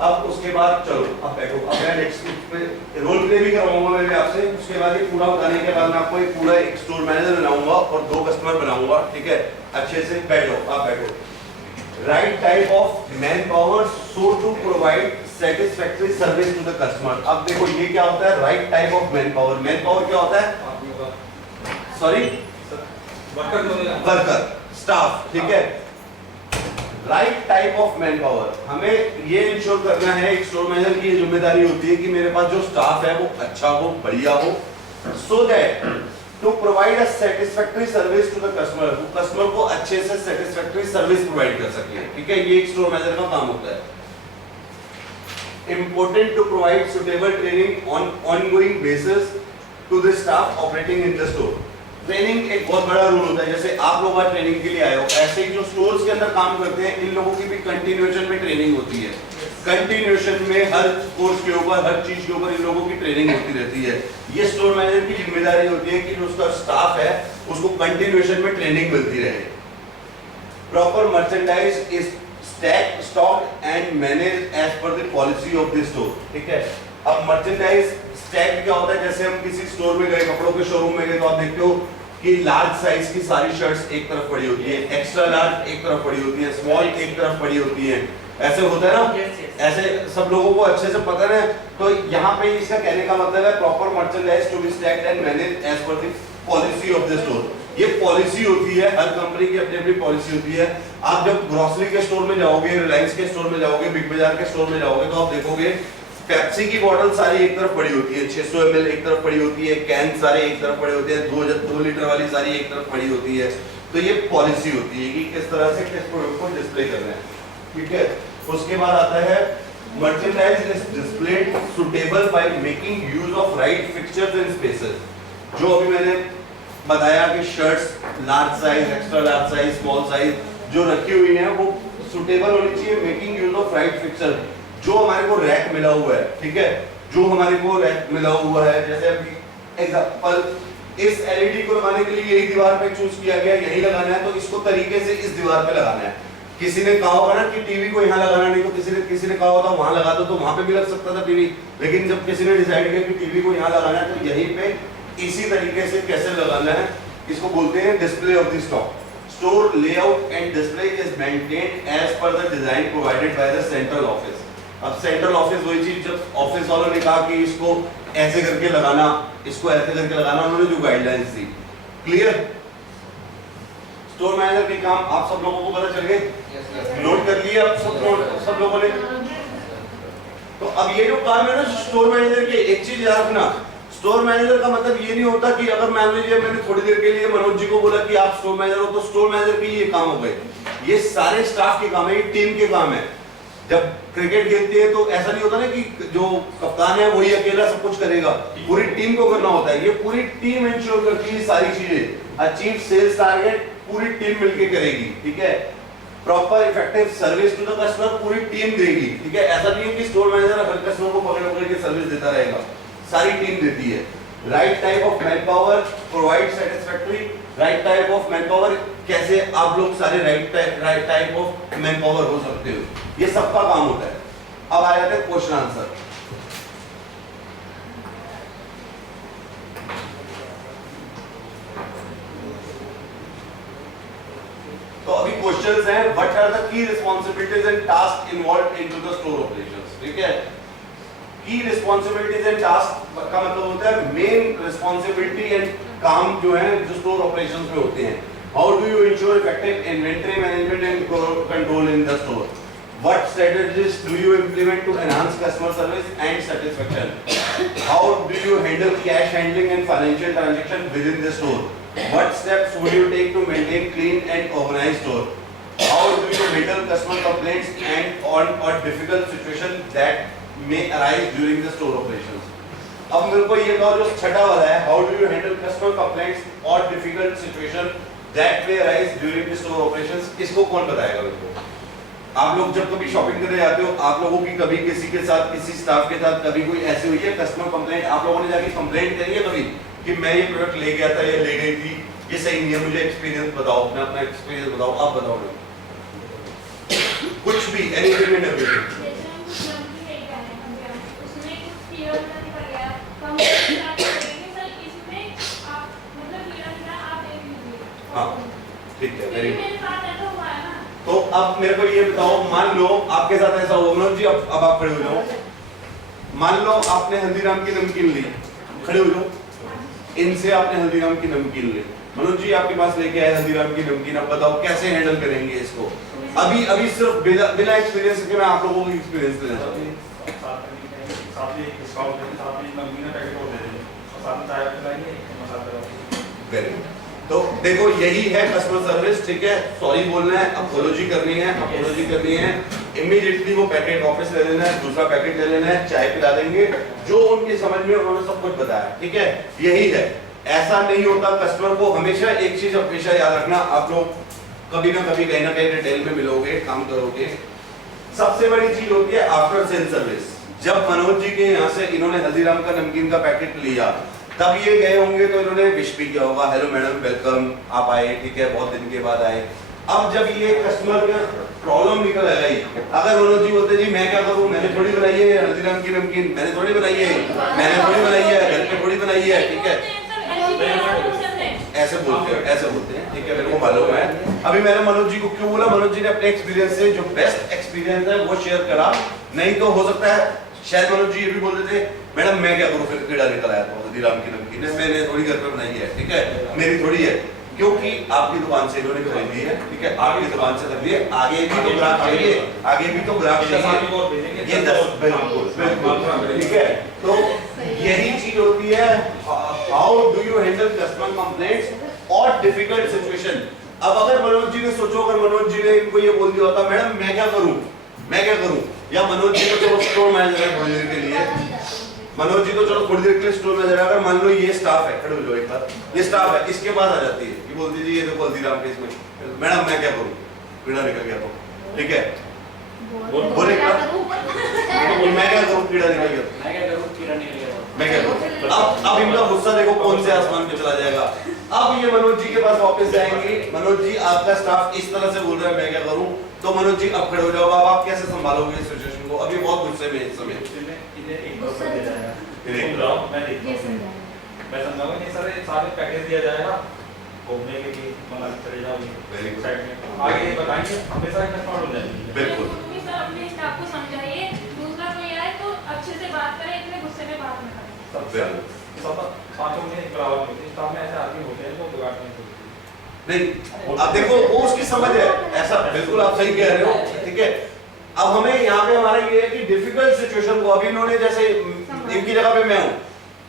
अब उसके बाद चलो अब बैठो, अब मैं नेक्स्ट पे रोल प्ले भी करवाऊंगा मैं भी आपसे, उसके बाद ये पूरा बताने के बाद मैं आपको एक पूरा एक स्टोर मैनेजर बनाऊंगा और 2 कस्टमर बनाऊंगा, ठीक है, अच्छे से बैठो, आप बैठो। Right type of manpower so to provide satisfactory service to the customer. अब देखो ये क्या होता है, right type of manpower. Manpower क्या होता है, सॉरी वर्कर, स्टाफ, ठीक है, right type of manpower. हमें ये इंश्योर करना है, एक स्टोर मैनेजर की ये जिम्मेदारी होती है कि मेरे पास जो स्टाफ है वो अच्छा हो, बढ़िया हो, so that to provide a satisfactory service to the customer, वो कस्टमर को अच्छे से सेटिस्फैक्टरी सर्विस प्रोवाइड कर सके, ठीक है, ये एक स्टोर मैनेजर का काम होता है। Important to provide suitable training on ongoing basis to the staff operating in the store. Training एक बहुत बड़ा रोल होता है, जैसे आप लोग आज ट्रेनिंग के लिए आए हो, ऐसे ही जो स्टोर्स के अंदर काम करते हैं इन लोगों की भी कंटिन्यूएशन में ट्रेनिंग होती है, कंटिन्यूएशन में हर कोर्स के ऊपर, हर चीज के ऊपर इन लोगों की ट्रेनिंग होती रहती है। ये स्टोर मैनेजर की जिम्मेदारी होती है कि जो उसका स्टाफ है उसको कंटिन्यूएशन में ट्रेनिंग मिलती रहे। Proper merchandise is stock and manage as per the policy of the store, ठीक है। अब मर्चेंडाइज स्टैक क्या होता है, जैसे हम किसी स्टोर में गए, कपड़ों के शोरूम में गए, तो आप देखते हो कि लार्ज साइज की सारी शर्ट्स एक तरफ पड़ी होती है, एक्स्ट्रा लार्ज एक तरफ पड़ी होती है, स्मॉल एक तरफ पड़ी होती है, ऐसे होता है ना, ऐसे सब लोगों को अच्छे से पता है। तो यहाँ पे इसका कहने का मतलब है proper merchandise to be stacked and manage as per the policy of the store. ये पॉलिसी होती है, हर कंपनी की अपनी अपनी पॉलिसी होती है। आप जब ग्रोसरी के स्टोर में जाओगे, रिलायंस के स्टोर में जाओगे, बिग बाजार के स्टोर में जाओगे, तो आप देखोगे पेप्सी की बॉटल सारी एक तरफ पड़ी होती है, 600 ml एक तरफ पड़ी होती है, कैन सारे एक तरफ पड़े होते हैं, 2 लीटर वाली सारी एक तरफ पड़ी होती है। तो ये पॉलिसी होती है कि किस तरह से किस प्रोडक्ट को डिस्प्ले करना है, ठीक है। उसके बाद आता है merchandise is displayed suitable by making use of right fixtures and spaces. जो अभी मैंने बताया कि shirts large size, extra large size, small size जो रखी हुई है वो सुटेबल होनी चाहिए, making use of right fixture. जो हमारे को रैक मिला हुआ है, ठीक है, जो हमारे को रैक मिला हुआ है, जैसे अभी एग्जांपल इस एलईडी को लगाने के लिए यही दीवार पे चूज किया गया, यही लगाना है, तो इसको तरीके से इस दीवार पे लगाना है। किसी ने कहा होगा ना कि टीवी को यहाँ लगाना नहीं, तो किसी ने कहा होता वहां लगा दो, तो वहां पे भी लग सकता था टीवी। लेकिन जब किसी ने डिसाइड किया कि टीवी को यहाँ लगाना है, तो यहीं पे इसी तरीके से कैसे लगाना है, इसको बोलते हैं display of the stock. Store layout and display is maintained as per the design provided by the central office. अब सेंट्रल ऑफिस वही चीज, जब ऑफिस वालों ने कहा कि इसको ऐसे करके लगाना, इसको ऐसे करके लगाना, उन्होंने जो गाइडलाइंस दी, क्लियर। स्टोर मैनेजर के काम आप सब लोगों को पता चल गए, नोट कर लिया आप सब लोगों ने। तो अब ये जो काम है ना स्टोर मैनेजर के, एक चीज याद रखना, स्टोर मैनेजर का मतलब ये नहीं होता कि अगर मान लीजिए मैंने थोड़ी देर के लिए मनोज जी को बोला कि आप स्टोर मैनेजर हो, तो स्टोर मैनेजर के ये काम हो गए। ये सारे स्टाफ के काम है, ये टीम के काम है। जब क्रिकेट खेलती है तो ऐसा नहीं होता ना कि जो कप्तान है वही अकेला सब कुछ करेगा, पूरी टीम को करना होता है। ये पूरी टीम इंश्योर करती है सारी चीजें। अचीव सेल्स टारगेट पूरी टीम मिलके करेगी, ठीक है। Proper effective service to the customer पूरी टीम देगी, ठीक है। ऐसा नहीं है कि स्टोर मैनेजर हर कस्टमर को पकड़ के सर्विस देता रहेगा, सारी टीम देती है। Right type of man power provide satisfactory. Right type of man power, कैसे आप लोग सारे right type of man power हो सकते हो, ये सबका काम होता है। अब आ जाते हैं क्वेश्चन आंसर। तो अभी क्वेश्चंस हैं, what are the key responsibilities and task involved into the store operations, ठीक है। की रिस्पांसिबिलिटीज एंड टास्क का मतलब होता है मेन रिस्पांसिबिलिटी एंड काम जो है जो स्टोर ऑपरेशंस में होते हैं। How do you ensure effective inventory management and control in the store? What strategies do you implement to enhance customer service and satisfaction? How do you handle cash handling and financial transaction within the store? What steps would you take to maintain clean and organized store? How do you handle customer complaints and or difficult situations that may arise during the store operations? अब मेरे को ये कहो जो छठा वाला है, how do you handle customer complaints or difficult situation that may arise during the store operations? इसको कौन बताएगा मेरे को? आप लोग जब कभी शॉपिंग करने जाते हो, आप लोगों की कभी किसी के साथ, किसी स्टाफ के साथ कभी कोई ऐसी हुई है कस्टमर कंप्लेंट, आप लोगों ने जाके कंप्लेंट करी है कभी कि मैं ये प्रोडक्ट ले गया था या ले गई थी, ये सही नहीं है, मुझे एक्सपीरियंस बताओ, अपना एक्सपीरियंस बताओ, आप बताओ कुछ भी, एनीथिंग एंड एवरीथिंग। हाँ ठीक है, वेरी गुड। तो अब मेरे को ये बताओ, मान लो आपके साथ ऐसा हुआ, मनोज जी अब आप खड़े हो जाओ। मान लो आपने हल्दीराम की नमकीन ली, खड़े हो जाओ, इनसे आपने हल्दीराम की नमकीन ली, मनोज जी आपके पास लेके आए हल्दीराम की नमकीन, अब बताओ कैसे हैंडल करेंगे इसको? अभी सिर्फ बिना एक्सपीरियंस के मैं आप लोगों को एक्सपीरियंस देना चाहता हूँ। Very good. तो देखो यही है कस्टमर सर्विस, ठीक है। सॉरी बोलना है, अपोलॉजी करनी है, इमीडिएटली वो पैकेट वापस ले लेना है, दूसरा पैकेट ले लेना है, चाय पिला देंगे, जो उनकी समझ में उन्होंने सब कुछ बताया, ठीक है। यही है, ऐसा नहीं होता। कस्टमर को हमेशा एक चीज हमेशा याद रखना, आप लोग कभी ना कभी कहीं ना कहीं रिटेल में मिलोगे, काम करोगे, सबसे बड़ी चीज होती है आफ्टर सेल सर्विस। जब मनोज जी के यहाँ से इन्होंने हल्दीराम का नमकीन का पैकेट लिया, तब ये गए होंगे तो इन्होंने विश भी किया होगा, हेलो मैडम वेलकम, आप आए, ठीक है, बहुत दिन के बाद आए। अब जब ये कस्टमर का प्रॉब्लम निकल आई, अगर मनोज जी बोलते जी मैं क्या करूं, मैंने थोड़ी बनाई है हल्दीराम की नमकीन, मैंने थोड़ी बनाई है, घर पे थोड़ी बनाई है, ठीक है, ऐसे बोलते हैं, ठीक है, मेरे को मालूम है। अभी मैंने मनोज जी को क्यों बोला, मनोज जी ने अपने एक्सपीरियंस से जो बेस्ट एक्सपीरियंस है वो शेयर करा, नहीं तो हो सकता है शायद मनोज जी ये भी बोलते थे मैडम मैं क्या करूं, फिर कीड़ा निकल आया तो हल्दीराम की नमकीन है, मैंने थोड़ी घर पे बनाई है, ठीक है, मेरी थोड़ी है। क्योंकि आपकी दुकान से इन्होंने खरीदी है, ठीक है, आपकी दुकान से खरीदी है, आगे भी तो ग्राहक चाहिए, आगे भी तो ग्राहक चाहिए, ये 10 बिल्कुल, ठीक है। तो यही चीज होती है, how do you handle customer complaints और डिफिकल्ट सिचुएशन। अब अगर मनोज जी ने सोचो, अगर मनोज जी ने इनको ये बोल दिया होता मैडम मैं क्या करूं, या मनोज जी को चलो स्टोर मैनेजर है थोड़ी देर के लिए, मनोज जी तो चलो थोड़ी देर के लिए स्टोर मैनेजर है, अगर मान लो ये स्टाफ है, खड़े हो जाओ एक बार, ये स्टाफ है, इसके पास आ जाती है, ये बोलती जी ये देखो हल्दीराम के इसमें, मैडम मैं क्या करूं, कीड़ा निकल गया तो, ठीक है, बोल एक बार, मैं क्या करूं, कीड़ा निकल गया, मैं क्या करूं। अब इनका गुस्सा देखो कौन से आसमान पे चला जाएगा। अब ये मनोज जी के पास वापस जाएंगे, मनोज जी आपका स्टाफ इस तरह से बोल रहा है मैं क्या करूं, तो मनोज जी अब खड़े हो जाओ, अब आप कैसे संभालोगे इस सिचुएशन को। अभी बहुत गुस्से में इस समय मैं समझाऊंगा नहीं सर, सारे पैकेज दिया जाएगा घूमने के लिए, मतलब चले जाओ साइड में, आगे बताएंगे हमेशा कस्टमर हो जाएंगे। बिल्कुल सर अपने स्टाफ को समझाइए, दूसरा कोई आए तो अच्छे से बात करें, इतने गुस्से में बात न करें। सब पांचों में बराबर होते हैं, स्टाफ में ऐसे आदमी होते हैं जो बिगाड़ नहीं, अब देखो वो उसकी समझ है, ऐसा बिल्कुल आप सही कह रहे हो, ठीक है। अब हमें यहाँ पे हमारा ये है कि डिफिकल्ट सिचुएशन को, अभी इन्होंने जैसे इनकी जगह पे मैं हूँ,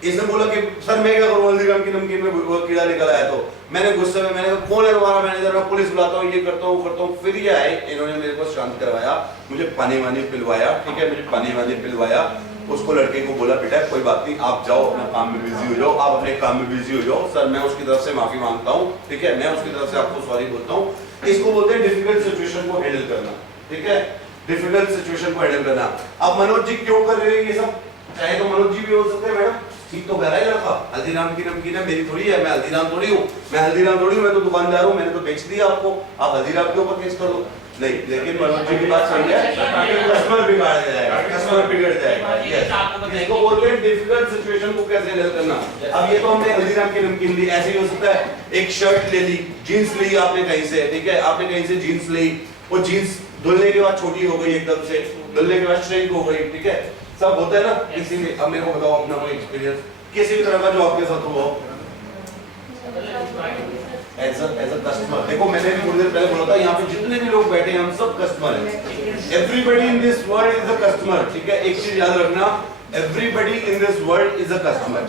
इसने बोला कि सर मैं क्या करूँ, हल्दीराम की नमकीन में वो कीड़ा निकल आया, तो मैंने गुस्से में मैंने कहा कौन है तुम्हारा मैनेजर, मैं पुलिस बुलाता हूँ, ये करता हूँ वो करता हूँ। फिर ये आए, इन्होंने मेरे को शांत करवाया, मुझे पानी वानी पिलवाया, ठीक है, मुझे पानी वानी पिलवाया, उसको लड़के को बोला बेटा कोई बात नहीं आप जाओ अपना काम में बिजी हो जाओ, आप अपने काम में बिजी हो जाओ, सर मैं उसकी तरफ से माफी मांगता हूँ, ठीक है, मैं उसकी तरफ से आपको सॉरी बोलता हूँ। इसको बोलते हैं डिफिकल्ट सिचुएशन को हैंडल करना, ठीक है, डिफिकल्ट सिचुएशन को हैंडल करना। अब मनोज जी क्यों कर रहे हैं ये सब, चाहे तो मनोज जी भी हो सकते हैं, मैडम ठीक तो कह रहा है लड़का, हल्दीराम की नमकीन है, मेरी थोड़ी है, मैं हल्दीराम थोड़ी हूँ, मैं तो दुकानदार हूँ, मैंने तो बेच दिया आपको, आप हल्दीराम के ऊपर केस करो। नहीं, लेकिन मनोज जी की बात सही है, कस्टमर बिगाड़ जाएगा, कस्टमर बिगड़ जाएगा। इसको बोलते हैं डिफिकल्ट सिचुएशन को कैसे हैंडल करना। अब ये तो हमने हल्दीराम की नमकीन ली, ऐसे ही हो सकता है एक शर्ट ले ली, जीन्स ली आपने कहीं से, ठीक है, आपने कहीं से जीन्स ली, वो जीन्स धुलने के बाद छोटी हो गई एकदम से, धुलने के बाद श्रिंक हो गई, ठीक है, सब होता है ना। इसीलिए अब मेरे को बताओ अपना कोई एक्सपीरियंस किसी भी तरह का जो आपके साथ हुआ एज अ कस्टमर। देखो मैंने भी थोड़ी देर पहले बोला था, यहाँ पे जितने भी लोग बैठे हैं हम सब कस्टमर हैं, everybody in this world is a customer, ठीक है, एक चीज याद रखना, everybody in this world is a customer.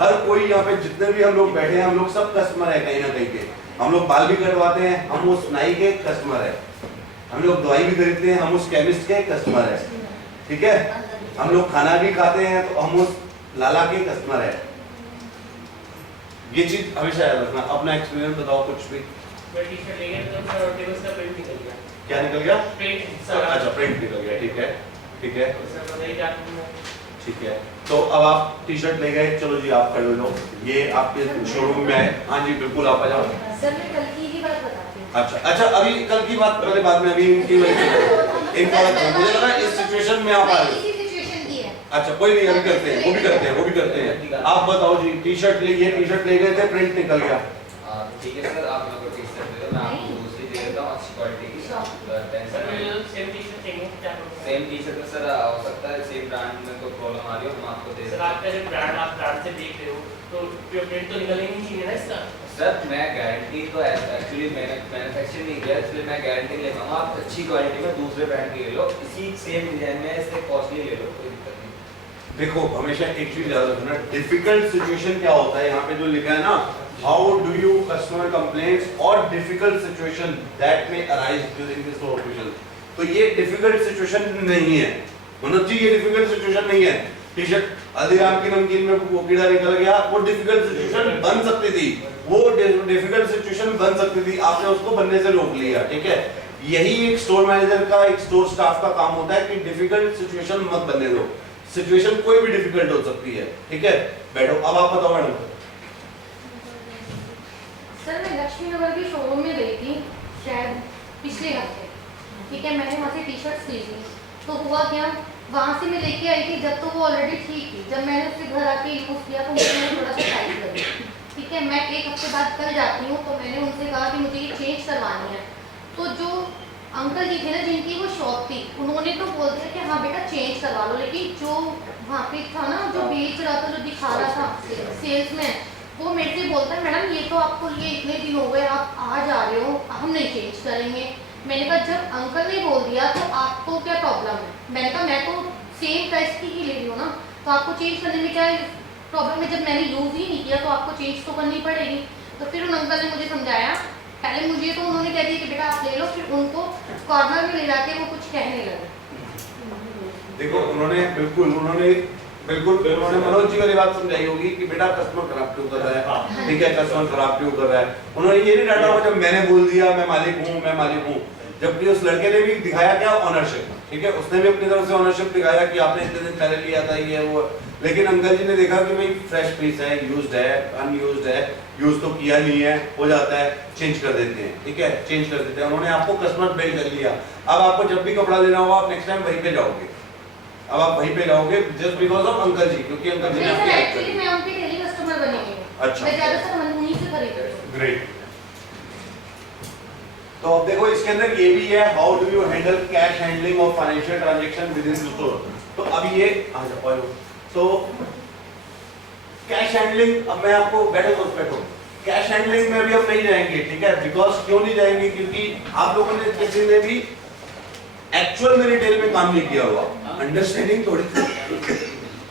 हर कोई यहाँ पे जितने भी हम लोग बैठे हैं हम लोग सब कस्टमर है कहीं ना कहीं के। हम लोग बाल भी कटवाते हैं, हम उस नाई के कस्टमर है, हम लोग दवाई भी खरीदते हैं, हम उस केमिस्ट के कस्टमर है, ठीक है, हम लोग खाना भी खाते हैं तो हम उस लाला के कस्टमर है। ये चीज हमेशा याद रखना। अपना एक्सपीरियंस बताओ कुछ भी। क्या निकल गया? अच्छा प्रिंट निकल गया, ठीक है ठीक है ठीक है। तो अब आप टी शर्ट ले गए, चलो जी आप खड़े हो लो, ये आपके शोरूम में है। हाँ जी बिल्कुल आप आ जाओ। सर मैं कल की ही बात बताती हूँ। अच्छा अभी कल की बात पहले बाद में, अभी इनकी मुझे लगा इस सिचुएशन में आप आ रहे हो। अच्छा कोई नहीं, अभी करते हैं, वो भी करते हैं। आप बताओ जी, टी शर्ट ले गए थे, प्रिंट निकल गया। ठीक है सर, आप मेरे को टी शर्ट दे दो, मैं आपको दूसरी दे देता हूँ अच्छी क्वालिटी की। सेम टी शर्ट में सर हो सकता है सेम ब्रांड में कोई प्रॉब्लम आ रही हो, हम आपको दे देते हैं। आपका जो ब्रांड आप ब्रांड से देख रहे हो तो प्रिंट तो निकलना ही नहीं चाहिए ना इसका। सर मैं गारंटी तो एक्चुअली मैंने मैन्युफैक्चर नहीं किया, इसलिए मैं गारंटी लेता हूँ आप अच्छी क्वालिटी में दूसरे ब्रांड की ले लो, इसी सेम डिजाइन में इससे कॉस्टली ले लो, कोई दिक्कत नहीं। देखो हमेशा एक चीज याद रखना, डिफिकल्ट सिचुएशन क्या होता है, यहाँ पे जो लिखा है ना, how do you customer complaints और डिफिकल्ट सिचुएशन दैट में अराइज ड्यूरिंग दिस ऑपरेशन। तो ये डिफिकल्ट सिचुएशन नहीं है मनोज जी, ये डिफिकल्ट सिचुएशन नहीं है। टी शर्ट हल्दीराम की नमकीन में वो कीड़ा निकल गया, वो डिफिकल्ट सिचुएशन बन सकती थी, वो डिफिकल्ट सिचुएशन बन सकती थी, आपने उसको बनने से रोक लिया, ठीक है। यही एक स्टोर मैनेजर का, एक स्टोर स्टाफ का काम होता है कि डिफिकल्ट सिचुएशन मत बनने दो। सिचुएशन कोई भी डिफिकल्ट हो सकती है, ठीक है। बैठो, अब आप बताओ मैडम। सर मैं लक्ष्मी नगर की शोरूम में गई थी शायद पिछले हफ्ते, ठीक है, मैंने वहाँ से टी शर्ट्स ली थी। तो हुआ क्या, वहाँ से मैं लेके आई थी जब तो वो ऑलरेडी ठीक थी, जब मैंने उससे घर आके यूज़ किया तो मुझे थोड़ा सा टाइट लगी, ठीक है। मैं एक हफ्ते बाद कल जाती हूँ तो मैंने उनसे कहा कि मुझे ये चेंज करवानी है। तो जो अंकल जी थे ना जिनकी वो शॉप थी, उन्होंने तो बोल दिया कि हाँ बेटा चेंज करवा लो, लेकिन जो वहाँ पे था ना, जो बेच रहा था, जो दिखा रहा था सेल्स में, वो मेरे से बोलता है मैडम ये तो आपको लिए इतने दिन हो गए, आप आ जा रहे हो, हम नहीं चेंज करेंगे। मैंने कहा जब अंकल ने बोल दिया तो आपको क्या प्रॉब्लम है? मैंने कहा मैं तो सेम प्राइस की ही ले रही हूँ ना, तो आपको चेंज करने में क्या प्रॉब्लम है? जब मैंने यूज़ ही नहीं किया तो आपको चेंज तो करनी पड़ेगी। तो फिर उन अंकल ने मुझे समझाया, पहले मुझे तो उन्होंने कह दिया कि बेटा आप ले लो, फिर उनको कॉर्नर में ले जाके वो कुछ कहने लगे। देखो उन्होंने उन्होंने मनोज जी वाली बात समझाई होगी कि बेटा कस्टमर खराब क्यों कर रहा है, ठीक है, कस्टमर खराब क्यों कर रहा है। उन्होंने ये नहीं डाटा हुआ जब मैंने बोल दिया मैं मालिक हूँ, जबकि उस लड़के ने भी दिखाया क्या ऑनरशिप, ठीक है, उसने भी अपनी तरफ से ऑनरशिप दिखाया कि आपने इतने दिन पहले लिया था ये वो। लेकिन अंकल जी ने देखा कि भाई फ्रेश पीस है, यूज्ड है, अनयूज्ड है, यूज तो किया नहीं है, हो जाता है, चेंज कर देते हैं, ठीक है, चेंज कर देते हैं। उन्होंने आपको कस्टमर बिल्ड कर लिया। अब आपको जब भी कपड़ा लेना होगा आप नेक्स्ट टाइम वहीं पे जाओगे, अब आप वहीं पे जाओगे जस्ट बिकॉज ऑफ अंकल जी, क्योंकि अंकल जी ने नहीं आपकी सर, हेल्प एक्चुअली करी। मैं उनके डेली कस्टमर बनी हुई हूँ। अच्छा। मैं ज्यादातर उन्हीं से खरीदती हूँ। ग्रेट। तो अब देखो इसके अंदर ये भी है, how do you handle cash handling of financial transaction with in store. तो अब ये आ जाओ, तो कैश हैंडलिंग, अब मैं आपको बैठो कैश हैंडलिंग में भी हम नहीं जाएंगे, ठीक है, बिकॉज क्यों नहीं जाएंगे, क्योंकि आप लोगों ने किसी ने भी एक्चुअल में रिटेल में काम नहीं किया हुआ, अंडरस्टैंडिंग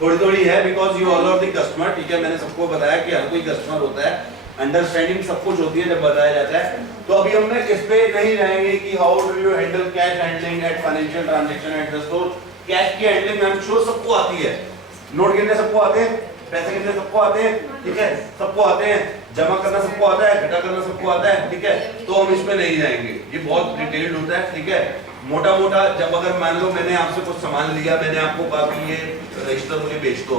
थोड़ी है, because you all are the customer, ठीक है, मैंने सबको बताया कि हर कोई कस्टमर होता है, अंडरस्टैंडिंग सब कुछ होती है जब बताया जाता है। तो अभी हमने इस पे नहीं जाएंगे कि how do you handle cash handling at financial transaction at the store. Cash की हैंडलिंग आई एम श्योर सबको आती है, नोट गिनने सबको आते हैं, पैसे गिनने सबको आते हैं, ठीक है, सबको आते हैं, जमा करना सबको आता है, घटा करना सबको आता है, ठीक है, तो हम इसमें नहीं जाएंगे, ये बहुत डिटेल्ड होता है, ठीक है। मोटा जब अगर मान लो मैंने आपसे कुछ सामान लिया, मैंने आपको कहा कि ये रजिस्टर मुझे बेच दो,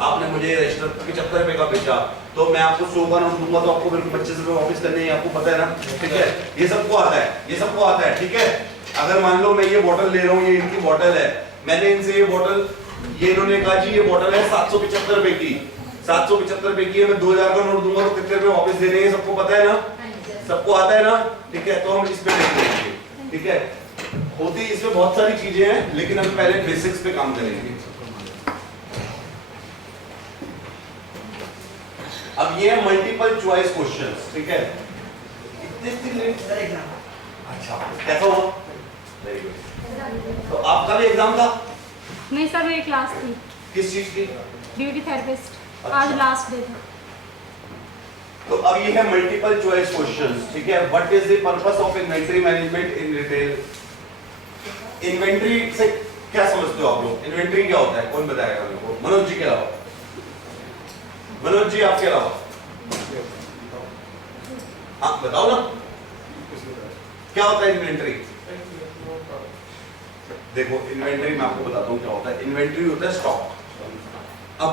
आपने मुझे रजिस्टर 75 रुपए का बेचा, तो मैं आपको 100 का नोट दूंगा तो आपको बिल्कुल 25 रुपए वापस करने हैं, आपको पता है ना, ठीक है, ये सबको आता है, ठीक है। अगर मान लो मैं ये बोतल ले रहा हूँ, ये इनकी बोतल है, मैंने इनसे ये बोतल, ये इन्होंने कहा जी ये बोतल है 775 रुपए की, 775 रुपए की है, मैं 2000 का नोट दूंगा तो कितने रुपए वापस देने हैं, सबको पता है ना, सबको आता है ना, ठीक है। तो हम इस पे नहीं करेंगे, ठीक है, होती इसमें बहुत सारी चीजें हैं, लेकिन हम पहले बेसिक्स पे काम करेंगे। अब ये है मल्टीपल चॉइस क्वेश्चंस, ठीक है। अच्छा, कैसा हुआ? Very good. तो आपका भी एग्जाम था? नहीं सर, मेरी क्लास थी किस चीज की? ब्यूटी थेरेपिस्ट, अच्छा। आज लास्ट डे था। तो अब ये है मल्टीपल चॉइस क्वेश्चंस, ठीक है। What is the purpose of inventory management in retail? Inventory से क्या समझते हो आप लोग? इन्वेंटरी क्या होता है, कौन बताएगा मेरे को? मनोज जी के अलावा, मनोज जी आपके अलावा, हाँ बताओ ना, क्या होता है इन्वेंटरी? देखो इन्वेंटरी मैं आपको बताता हूँ क्या होता है। इन्वेंटरी होता है स्टॉक। अब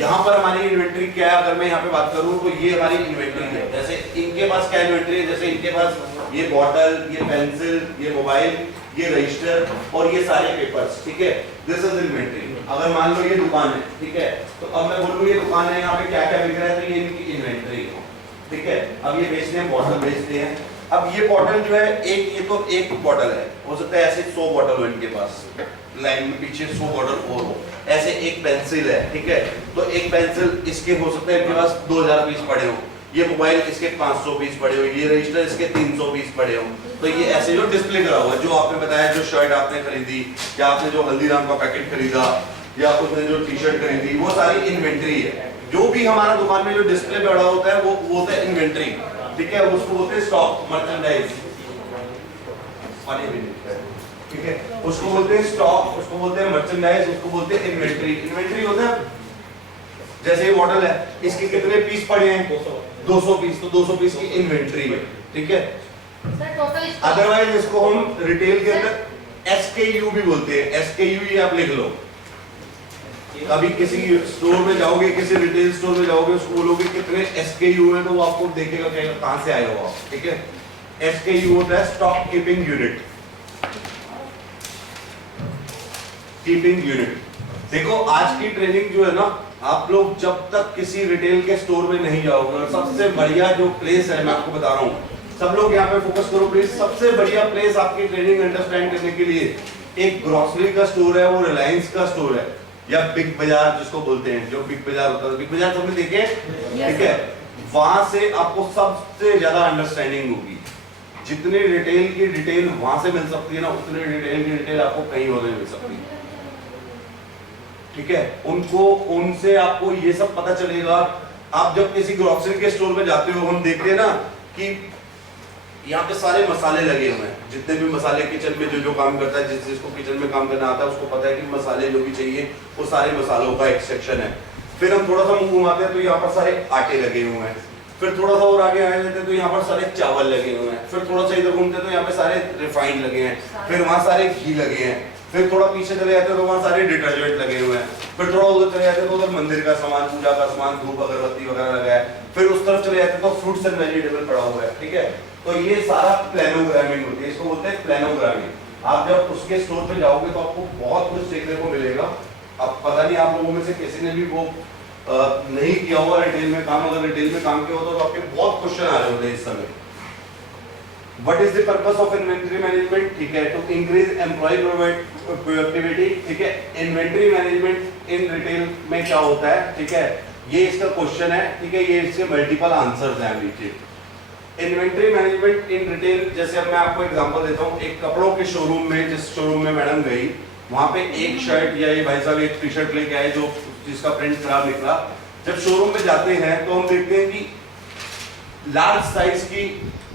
यहाँ पर हमारी इन्वेंटरी क्या है, अगर मैं यहाँ पे बात करूँ तो ये हमारी इन्वेंटरी है। जैसे इनके पास क्या इन्वेंटरी है, जैसे इनके पास ये बॉटल, ये पेंसिल, ये मोबाइल, ये रजिस्टर और ये सारे पेपर्स, ठीक है, दिस इज इन्वेंटरी। अगर मान लो ये दुकान है, ठीक है, तो अब मैं बोलूँ ये दुकान है, यहाँ पे क्या क्या बिक रहा है, तो ये इनकी इन्वेंटरी है, ठीक है। अब ये बेचते हैं, बॉटल बेचते हैं। अब ये बॉटल जो है एक, ये तो एक बॉटल है, हो सकता है ऐसे 100 बॉटल हो इनके पास, लाइन में पीछे 100 बॉटल और हो, ऐसे एक पेंसिल है, ठीक है, तो एक पेंसिल इसके हो सकता है इनके पास 2000 पीस पड़े हो, ये मोबाइल इसके 500 पीस पड़े हो, ये रजिस्टर इसके 300 पीस पड़े हो। तो ये ऐसे जो डिस्प्ले करा हुआ है, जो आपने बताया, जो शर्ट आपने खरीदी या आपने जो हल्दीराम का पैकेट खरीदा या उसने जो टी शर्ट खरीदी, वो सारी इन्वेंटरी है। जो भी हमारा दुकान में जो डिस्प्ले पे पड़ा होता है वो होता है इन्वेंटरी, ठीक है, उसको बोलते हैं स्टॉक, मर्चेंडाइज, ठीक है, उसको बोलते हैं स्टॉक, उसको बोलते हैं मर्चेंडाइज, उसको बोलते हैं इन्वेंटरी। इन्वेंटरी होता है जैसे ये मॉडल है, इसके कितने पीस पड़े हैं, 200 पीस, तो 200 पीस की इन्वेंटरी है, ठीक है। अदरवाइज इसको हम रिटेल के अंदर SKU भी बोलते हैं। SKU ये आप लिख लो, कभी किसी स्टोर में जाओगे, किसी रिटेल स्टोर में जाओगे, उसको बोलोगे कितने SKU है, तो वो आपको देखेगा कहेगा कहां से आए हो आप, ठीक है। SKU होता है stock keeping unit, keeping unit. देखो आज की ट्रेनिंग जो है ना, आप लोग जब तक किसी रिटेल के स्टोर में नहीं जाओगे, सबसे बढ़िया जो प्लेस है मैं आपको बता रहा हूँ, सब लोग यहाँ पे फोकस करो प्लीज। सबसे बढ़िया प्लेस आपकी ट्रेनिंग अंडरस्टैंड करने के लिए एक ग्रोसरी का स्टोर है, वो रिलायंस का स्टोर है, या बिग बाजार जिसको बोलते हैं, जो बिग बाजार होता है, बिग बाजार तुमने देखे, ठीक है, वहां से आपको सबसे ज्यादा अंडरस्टैंडिंग होगी। जितनी रिटेल की डिटेल वहां से मिल सकती है ना, उतनी रिटेल की डिटेल आपको कहीं और नहीं मिल सकती, ठीक है। उनसे आपको ये सब पता चलेगा। आप जब किसी ग्रोसरी के स्टोर में जाते हो, हम देखते हैं ना कि यहाँ पे सारे मसाले लगे हुए हैं, जितने भी मसाले किचन में जो काम करता है, जिसको किचन में काम करना आता है उसको पता है कि मसाले जो भी चाहिए वो सारे मसालों का एक सेक्शन है। फिर हम थोड़ा सा मुंह घुमाते हैं तो यहाँ पर सारे आटे लगे हुए हैं, फिर थोड़ा सा और आगे आए जाते हैं तो यहाँ पर सारे चावल लगे हुए हैं, फिर थोड़ा सा इधर घूमते हैं तो यहाँ पे सारे रिफाइंड लगे हैं, फिर वहाँ सारे घी लगे हैं, फिर थोड़ा पीछे चले जाते हैं तो वहाँ सारे डिटर्जेंट लगे हुए हैं, फिर थोड़ा उधर चले जाते हैं तो उधर मंदिर का सामान, पूजा का सामान, धूप अगरबत्ती वगैरह लगा है, फिर उस तरफ चले जाते हैं तो फ्रूट्स एंड वेजिटेबल पड़ा हुआ है, ठीक है। तो ये सारा प्लेनोग्रामिंग होती है, इसको बोलते हैं प्लेनोग्रामिंग। आप जब उसके स्टोर पे जाओगे तो आपको बहुत कुछ देखने को मिलेगा। अब पता नहीं आप लोगों में से किसी ने भी वो नहीं किया हुआ रिटेल में काम, अगर रिटेल में काम किया होता तो आपके बहुत क्वेश्चन आ रहे होते इस समय। What is the purpose of inventory management, ठीक है, टू इंक्रीज एम्प्लॉय प्रोडक्टिविटी, ठीक है। इन्वेंटरी मैनेजमेंट इन रिटेल में क्या होता है, ठीक है, ये इसका क्वेश्चन है, ठीक है, ये इसके मल्टीपल आंसर्स हैं नीचे। इन्वेंटरी मैनेजमेंट इन रिटेल, जैसे अब मैं आपको एग्जांपल देता हूँ, एक कपड़ों के शोरूम में, जिस शोरूम में मैडम गई, वहां पे एक शर्ट या ये भाई साहब एक टी शर्ट लेके आए जो जिसका प्रिंट खराब निकला। जब शोरूम में जाते हैं तो हम देखते हैं कि लार्ज साइज की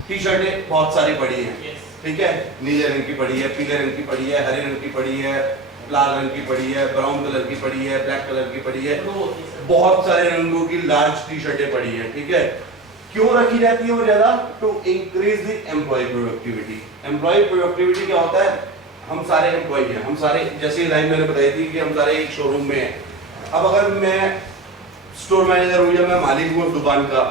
टी शर्टें बहुत सारी पड़ी हैं, ठीक है, नीले रंग की पड़ी है, पीले रंग की पड़ी है, हरे रंग की पड़ी है, लाल रंग की पड़ी है, ब्राउन कलर की पड़ी है, ब्लैक कलर की पड़ी है, बहुत सारे रंगों की लार्ज टी शर्टें पड़ी है, ठीक है। क्यों रखी जाती है वो ज्यादा? To increase the employ productivity. Employ productivity क्या होता है? हम सारे एम्प्लॉय हैं, हम सारे, जैसे लाइन मैंने बताई थी कि हम सारे एक शोरूम में हैं। अब अगर मैं स्टोर मैनेजर हूँ या मैं मालिक हूँ दुकान का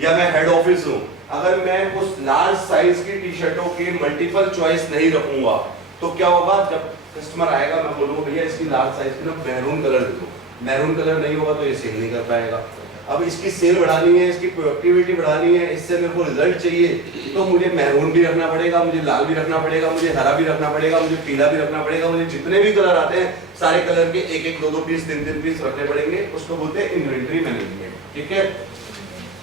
या मैं हेड ऑफिस हूँ, अगर मैं उस लार्ज साइज की टी शर्टों की मल्टीपल चॉइस नहीं रखूंगा तो क्या होगा? जब कस्टमर आएगा मैं बोलूँगा भैया इसकी लार्ज साइज की ना मैरून कलर दे दो, मैरून कलर नहीं होगा तो ये सेल नहीं कर पाएगा। अब इसकी सेल बढ़ानी है, इसकी प्रोडक्टिविटी बढ़ानी है, इससे मेरे को रिजल्ट चाहिए तो मुझे मैरून भी रखना पड़ेगा, मुझे लाल भी रखना पड़ेगा, मुझे हरा भी रखना पड़ेगा, मुझे पीला भी रखना पड़ेगा, मुझे जितने भी कलर आते हैं सारे कलर के एक एक दो दो पीस तीन तीन पीस रखने पड़ेंगे। उसको बोलते हैं इन्वेंटरी मैनेजमेंट, ठीक है।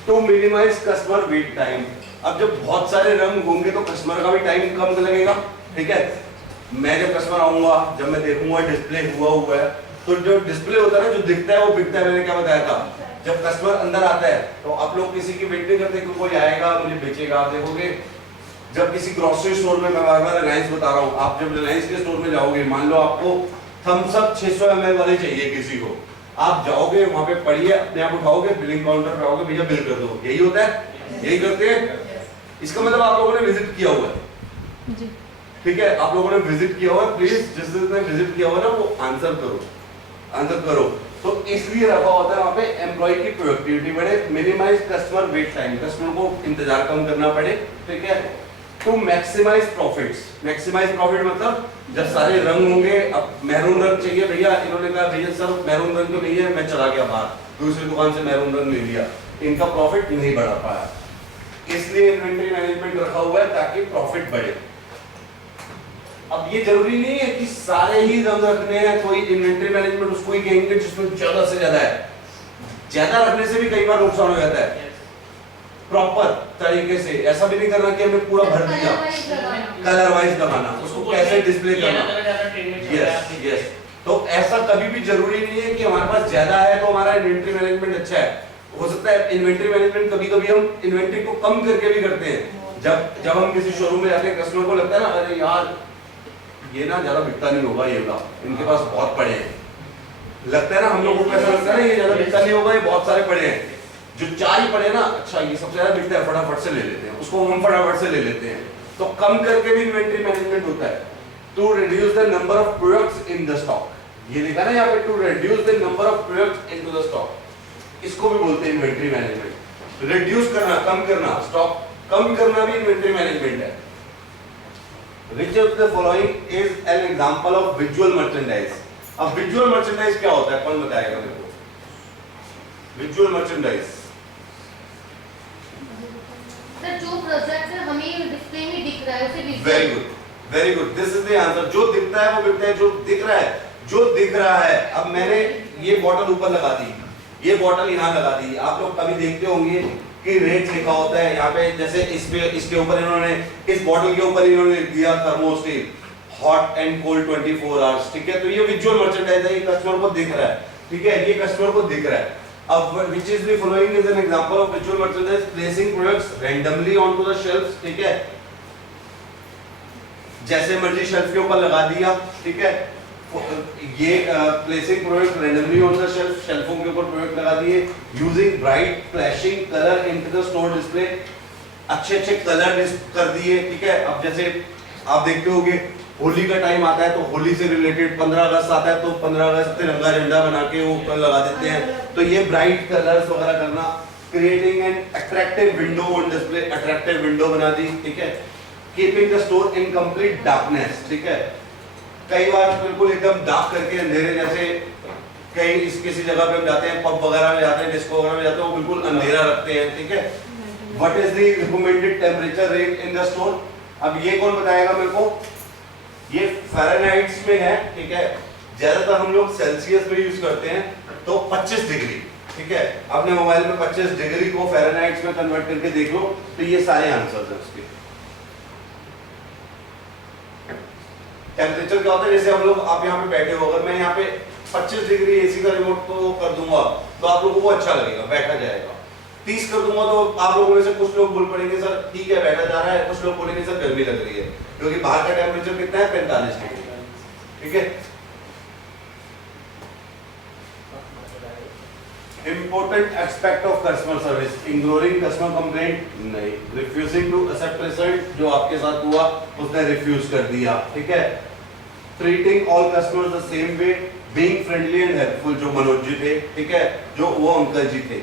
To minimise customer wait time. अब जब बहुत सारे रंग होंगे तो कस्टमर का भी टाइम कम लगेगा, ठीक है। मैं जब कस्टमर आऊंगा, जब मैं देखूंगा डिस्प्ले हुआ है, तो जो डिस्प्ले होता है ना, जो दिखता है वो बिकता है। मैंने क्या बताया था, जब कस्टमर अंदर आता है तो आप लोग किसी की वेट नहीं करते कि कोई आएगा मुझे बेचेगा। आप देखोगे जब किसी ग्रोसरी स्टोर में, मैं बार-बार रिलायंस बता रहा हूँ, आप जब रिलायंस के स्टोर में जाओगे, मान लो आपको थम्स अप 600 ml वाले चाहिए किसी को, आप जाओगे वहां पे पढ़िए, अपने आप उठाओगे, बिलिंग काउंटर पे आओगे, भैया बिल कर दो। यही होता है, यही करते हैं। इसका मतलब आप लोगों ने विजिट किया हुआ है, ठीक है, आप लोगों ने विजिट किया हुआ है। प्लीज जिसने विजिट किया हुआ ना वो आंसर करो। तो इसलिए रखा होता है वहां पे एम्प्लॉय की प्रोडक्टिविटी बढ़े, मिनिमाइज कस्टमर वेट टाइम, कस्टमर को इंतजार कम करना पड़े, ठीक है। To maximise profits. Maximise profit मतलब जब सारे रंग होंगे, अब मैरून रंग चाहिए भैया, इन्होंने कहा भैया सर मैरून रंग तो नहीं है, मैं चला गया बाहर दूसरी दुकान से मैरून रंग ले लिया, इनका प्रॉफिट नहीं बढ़ा पाया। इसलिए इन्वेंटरी मैनेजमेंट रखा हुआ है ताकि प्रॉफिट बढ़े। अब ये जरूरी नहीं है कि सारे ही रंग रखने हैं, कोई इन्वेंटरी मैनेजमेंट उसको ही कहेंगे जिसमें ज्यादा से ज्यादा है। ज्यादा रखने से भी कई बार नुकसान हो जाता है। प्रॉपर तरीके से ऐसा भी नहीं करना कि हमने पूरा भर दिया, कलर वाइज लगाना, उसको कैसे डिस्प्ले करना। यस। तो ऐसा कभी भी जरूरी नहीं है कि हमारे पास ज्यादा है तो हमारा इन्वेंटरी मैनेजमेंट अच्छा है। हो सकता है इन्वेंटरी मैनेजमेंट कभी-कभी हम इन्वेंटरी को कम करके भी करते हैं। जब हम किसी शोरूम में जाके कस्टमर को लगता है ना, अरे यार ये ना ज्यादा बिकता नहीं होगा, ये वाला इनके पास बहुत पड़े हैं, लगता है ना, हम लोगों को ऐसा लगता है ना ये ज्यादा बिकता नहीं होगा, ये बहुत सारे पड़े हैं। जो 4 ही पड़े ना, अच्छा ये सबसे ज्यादा बिकता है, फटाफट से ले लेते हैं, उसको हम फटाफट से ले लेते हैं। तो कम करके भी इन्वेंटरी मैनेजमेंट होता है। To reduce the number of products in the stock, ये लिखा ना यहाँ पे, to reduce the number of products into the stock, इसको भी बोलते हैं इन्वेंटरी मैनेजमेंट। रिड्यूस करना, कम करना, स्टॉक कम करना भी इन्वेंटरी मैनेजमेंट है। Which of the following is an example of visual merchandise? अब visual merchandise क्या होता है, कौन बताएगा मेरे को? Visual merchandise सर जो प्रोडक्ट हमें डिस्प्ले में दिख रहा है उसे very good, very good, this is the answer. जो दिखता है वो बिकता है, जो दिख रहा है जो दिख रहा है, अब मैंने ये बॉटल ऊपर लगा दी, ये बॉटल यहाँ लगा दी, आप लोग कभी देखते होंगे कि रेट लिखा होता है यहाँ पे, जैसे इस पे इसके ऊपर इन्होंने, इस बॉटल के ऊपर इन्होंने लिख दिया thermostat hot and cold 24 hours, ठीक है। तो ये विजुअल मर्चेंडाइज है, ये कस्टमर को दिख रहा है, ठीक है, ये कस्टमर को दिख रहा है। अब which is the following is an example of visual merchandise placing products randomly onto the shelves, ठीक है, जैसे मर्जी शेल्फ के ऊपर लगा दिया, ठीक है। ये placing product randomly on the shelf, शेल्फों के ऊपर प्रोडक्ट लगा दिए, using bright flashing colour into the store display, अच्छे अच्छे कलर कर दिए, ठीक है। अब जैसे आप देखते होंगे होली का टाइम आता है तो होली से रिलेटेड 15 अगस्त आता है तो 15 अगस्त तिरंगा झंडा बना के वो ऊपर लगा देते हैं, तो ये ब्राइट कलर्स वगैरह करना, creating an attractive window on display, attractive window बना दी, ठीक है। Keeping the store in complete darkness, ठीक है, कई बार बिल्कुल एकदम डार्क करके अंधेरे, जैसे कहीं इस किसी जगह पे हम जाते हैं, पब वगैरह में जाते हैं, डिस्को वगैरह में जाते हैं, वो बिल्कुल अंधेरा रखते हैं, ठीक है। What is the recommended temperature range in the store, अब ये कौन बताएगा मेरे को, ये फ़ारेनहाइट्स में है, ठीक है, ज्यादातर हम लोग सेल्सियस में यूज करते हैं, तो 25 डिग्री, ठीक है। अपने मोबाइल में 25 डिग्री को फ़ारेनहाइट्स में कन्वर्ट करके देख लो, तो ये सारे आंसर्स हैं उसके। टेम्परेचर क्या होता है, जैसे हम लोग, आप यहाँ पे बैठे हो, अगर मैं यहाँ पे 25 डिग्री एसी का रिमोट को कर दूंगा तो आप लोगों को अच्छा लगेगा, बैठा जाएगा। 30 कर दूंगा तो आप लोगों में से कुछ लोग बोल पड़ेंगे सर ठीक है बैठा जा रहा है, कुछ लोग बोलेंगे सर गर्मी लग रही है, क्योंकि बाहर का टेम्परेचर कितना है 45 डिग्री, ठीक है। Important aspect of customer service, ignoring customer complaint नहीं, refusing to accept result, जो आपके साथ हुआ उसने refuse कर दिया, ठीक है। Treating all customers the same way, being friendly and helpful, जो मनोज जी थे, ठीक है, जो वो अंकल जी थे।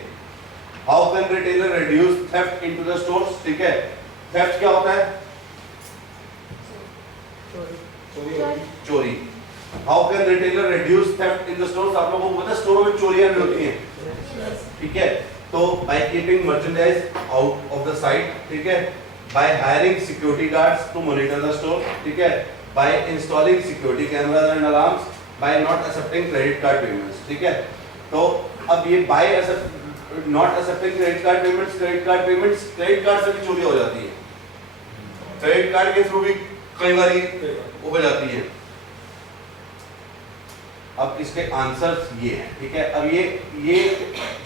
How can retailer reduce theft into the stores, ठीक है। Theft क्या होता है, चोरी। How can retailer reduce theft in the stores, आप लोगों को पता है स्टोरों में चोरियां भी होती हैं, ठीक है। तो by keeping merchandise out of the site, ठीक है, by hiring security guards to monitor the store, ठीक है, by installing security cameras and alarms, by not accepting credit card payments, ठीक है। तो अब ये by not accepting credit card payments, credit card से भी चोरी हो जाती है, क्रेडिट कार्ड के थ्रू भी कई बार हो जाती है। अब इसके आंसर्स ये हैं, ठीक है। अब ये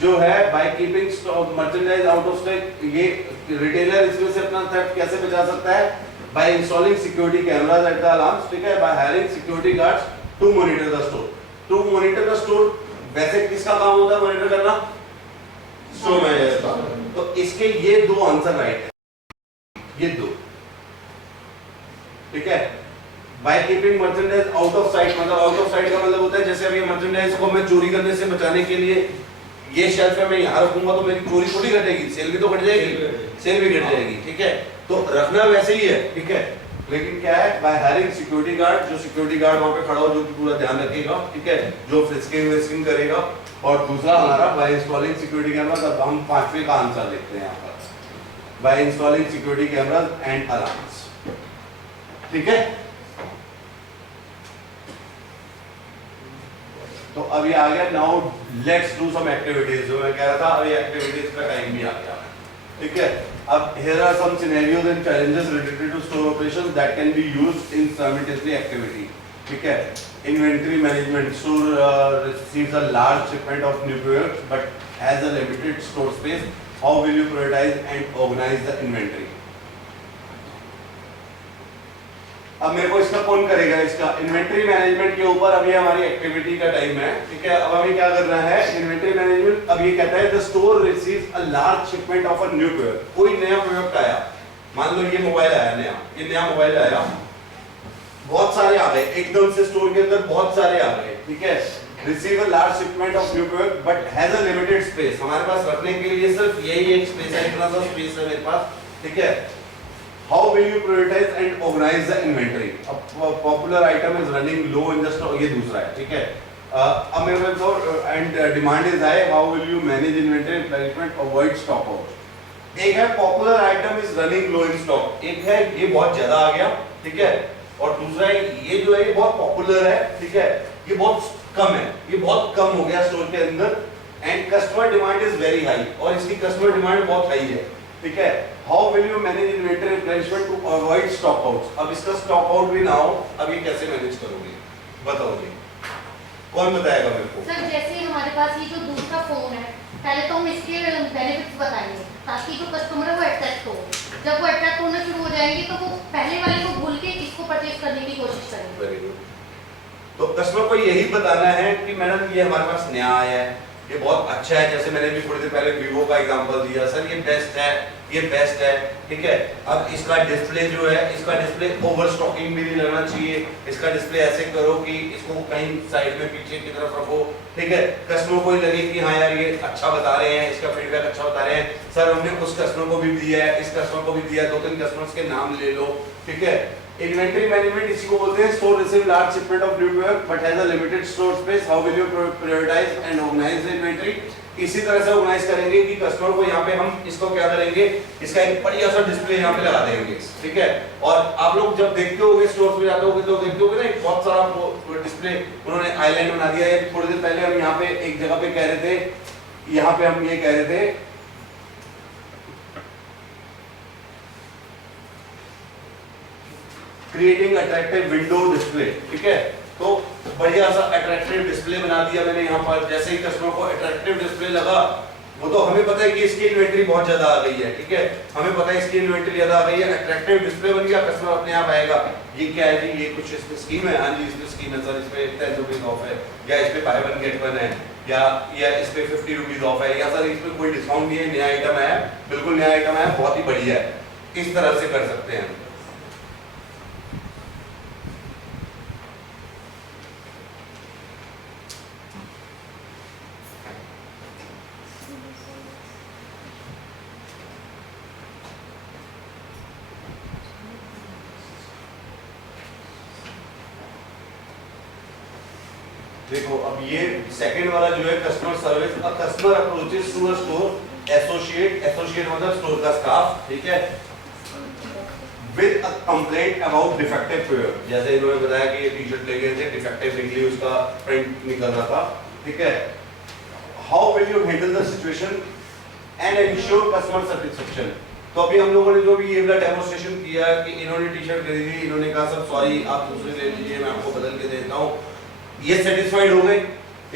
जो है by keeping stock merchandise out of stock, ये रिटेलर इसमें से अपना थेफ्ट कैसे बचा सकता है, by installing security cameras at the alarms, ठीक है, by hiring security guards to monitor the store. To monitor the store वैसे किसका काम होता है मॉनिटर करना, स्टोर मैनेजर का। तो इसके ये दो आंसर राइट है, ये दो, ठीक है। By keeping merchandise out of site, मतलब आउट ऑफ साइट का मतलब होता है जैसे अभी मर्चेंडाइज को मैं चोरी करने से बचाने के लिए ये शेल्फ है मैं यहाँ रखूंगा तो मेरी चोरी थोड़ी घटेगी, सेल भी तो घट जाएगी, सेल भी घट जाएगी, ठीक है। तो रखना वैसे ही है, ठीक है, लेकिन क्या है बाय हायरिंग सिक्योरिटी गार्ड, जो सिक्योरिटी गार्ड वहाँ पे खड़ा हो जो कि पूरा ध्यान रखेगा, ठीक है, जो फ्रिस्किंग करेगा। और दूसरा हमारा बाय इंस्टॉलिंग सिक्योरिटी कैमरास, अब हम पांचवे का आंसर देखते हैं यहाँ पर, by installing security cameras and alarms, ठीक है। तो अब ये आ गया, now let's do some activities, जो मैं कह रहा था अभी एक्टिविटीज का टाइम भी आ गया, ठीक है। अब here are some scenarios and challenges related to store operations that can be used in simultaneously activity, ठीक है। Inventory management, store receives a large shipment of new products but has a limited store space, how will you prioritise and organise the inventory. अब मेरे को इसका कौन करेगा, इसका इन्वेंटरी मैनेजमेंट के ऊपर अभी हमारी एक्टिविटी का टाइम है, ठीक है। अब हमें क्या करना है, इन्वेंटरी मैनेजमेंट। अब ये कहता है the store receives a large shipment of a new product, कोई नया प्रोडक्ट आया, मान लो ये मोबाइल आया नया, ये नया मोबाइल आया, बहुत सारे आ गए एकदम से स्टोर के अंदर, बहुत सारे आ गए, ठीक है। Receive a large shipment of new product but has a limited space, हमारे पास रखने के लिए सिर्फ यही एक स्पेस है, इतना सा स्पेस है मेरे पास, ठीक है। How will you prioritize and organize the inventory? A popular item is running low in the stock, ये दूसरा है, ठीक है। अब मेरे को and demand is high, how will you manage inventory replenishment, avoid stock out? एक है popular item is running low in stock, एक है ये बहुत ज्यादा आ गया, ठीक है, और दूसरा है ये जो है ये बहुत पॉपुलर है, ठीक है, ये बहुत कम है, ये बहुत कम हो गया स्टोर के अंदर and customer demand is very high और इसकी कस्टमर डिमांड बहुत हाई है, ठीक है। How will you manage inventory replenishment to avoid stock outs? अब इसका स्टॉक आउट भी ना हो, अब ये कैसे मैनेज करोगे बताओ जी, कौन बताएगा मेरे को? सर जैसे हमारे पास ये जो दूसरा फोन है, पहले तो हम इसके बेनिफिट्स बताएंगे ताकि जो कस्टमर है वो अट्रैक्ट हो। जब वो अट्रैक्ट होना शुरू हो जाएंगे तो वो पहले वाले को भूल के इसको परचेज करने की कोशिश करेंगे। Very good. तो कस्टमर को यही बताना है कि मैडम ये हमारे पास नया आया है, ये बहुत अच्छा है। जैसे मैंने भी थोड़ी देर पहले वीवो का एग्जांपल दिया, सर ये बेस्ट है, ये बेस्ट है, ठीक है। अब इसका डिस्प्ले जो है, इसका डिस्प्ले ओवर स्टॉकिंग भी नहीं लगना चाहिए, इसका डिस्प्ले ऐसे करो कि इसको कहीं साइड में पीछे की तरफ रखो, ठीक है। कस्टमर को लगे कि हाँ यार ये अच्छा बता रहे हैं, इसका फीडबैक अच्छा बता रहे हैं, सर हमने उस कस्टमर को भी दिया है, इस कस्टमर को भी दिया है, 2-3 कस्टमर्स के नाम ले लो, ठीक है। इन्वेंटरी मैनेजमेंट इसी को बोलते हैं। Store receive large shipment of new product but has a limited store space, how will you prioritise and organise the inventory? इसी तरह से ऑर्गेनाइज करेंगे कि कस्टमर को यहाँ पे हम इसको क्या करेंगे, इसका एक बढ़िया सा डिस्प्ले यहाँ पे लगा देंगे, ठीक है। और आप लोग जब देखते होगे स्टोर्स में जाते होगे तो देखते होगे ना एक बहुत सारा वो डिस्प्ले उन्होंने आइलैंड बना दिया है। थोड़ी देर पहले हम यहाँ पे एक जगह पे कह रहे थे, यहाँ पे हम ये कह रहे थे क्रिएटिंग अट्रैक्टिव विंडो डिस्प्ले, ठीक है। तो बढ़िया सा अट्रैक्टिव डिस्प्ले बना दिया मैंने यहाँ पर। जैसे ही कस्टमर को अट्रैक्टिव डिस्प्ले लगा, वो तो हमें पता है कि इसकी इन्वेंटरी बहुत ज्यादा आ गई है, ठीक है, हमें पता है इसकी इन्वेंटरी ज्यादा आ गई है, अट्रैक्टिव डिस्प्ले बन गया, कस्टमर अपने आप आएगा। ये क्या है जी, ये कुछ इसमें स्कीम है? हाँ जी इसमें स्कीम है सर, इसमें 10 रुपीज ऑफ है, या इस पे बाय वन गेट वन है, या इस पे 50 रुपीज ऑफ है, या सर इसमें कोई डिस्काउंट नहीं है, नया आइटम है, बिल्कुल नया आइटम है, बहुत ही बढ़िया है। इस तरह से कर सकते हैं। देखो अब ये सेकंड वाला जो है customer service, a customer approaches to a store associate, associate मतलब स्टोर का स्टाफ, ठीक है, with a complaint about defective pair. जैसे इन्होंने बताया कि ये टी-शर्ट ले गए थे, डिफेक्टिव निकली, उसका प्रिंट निकल रहा था, ठीक है। How will you handle the situation and ensure customer satisfaction? तो अभी हम लोगों ने जो भी ये वाला डेमोंस्ट्रेशन किया कि इन्होंने टी-शर्ट खरीदी, इन्होंने कहा सर सॉरी आप दूसरी ले लीजिए, मैं आपको बदल के देता हूँ, ये सेटिस्फाइड हो गए।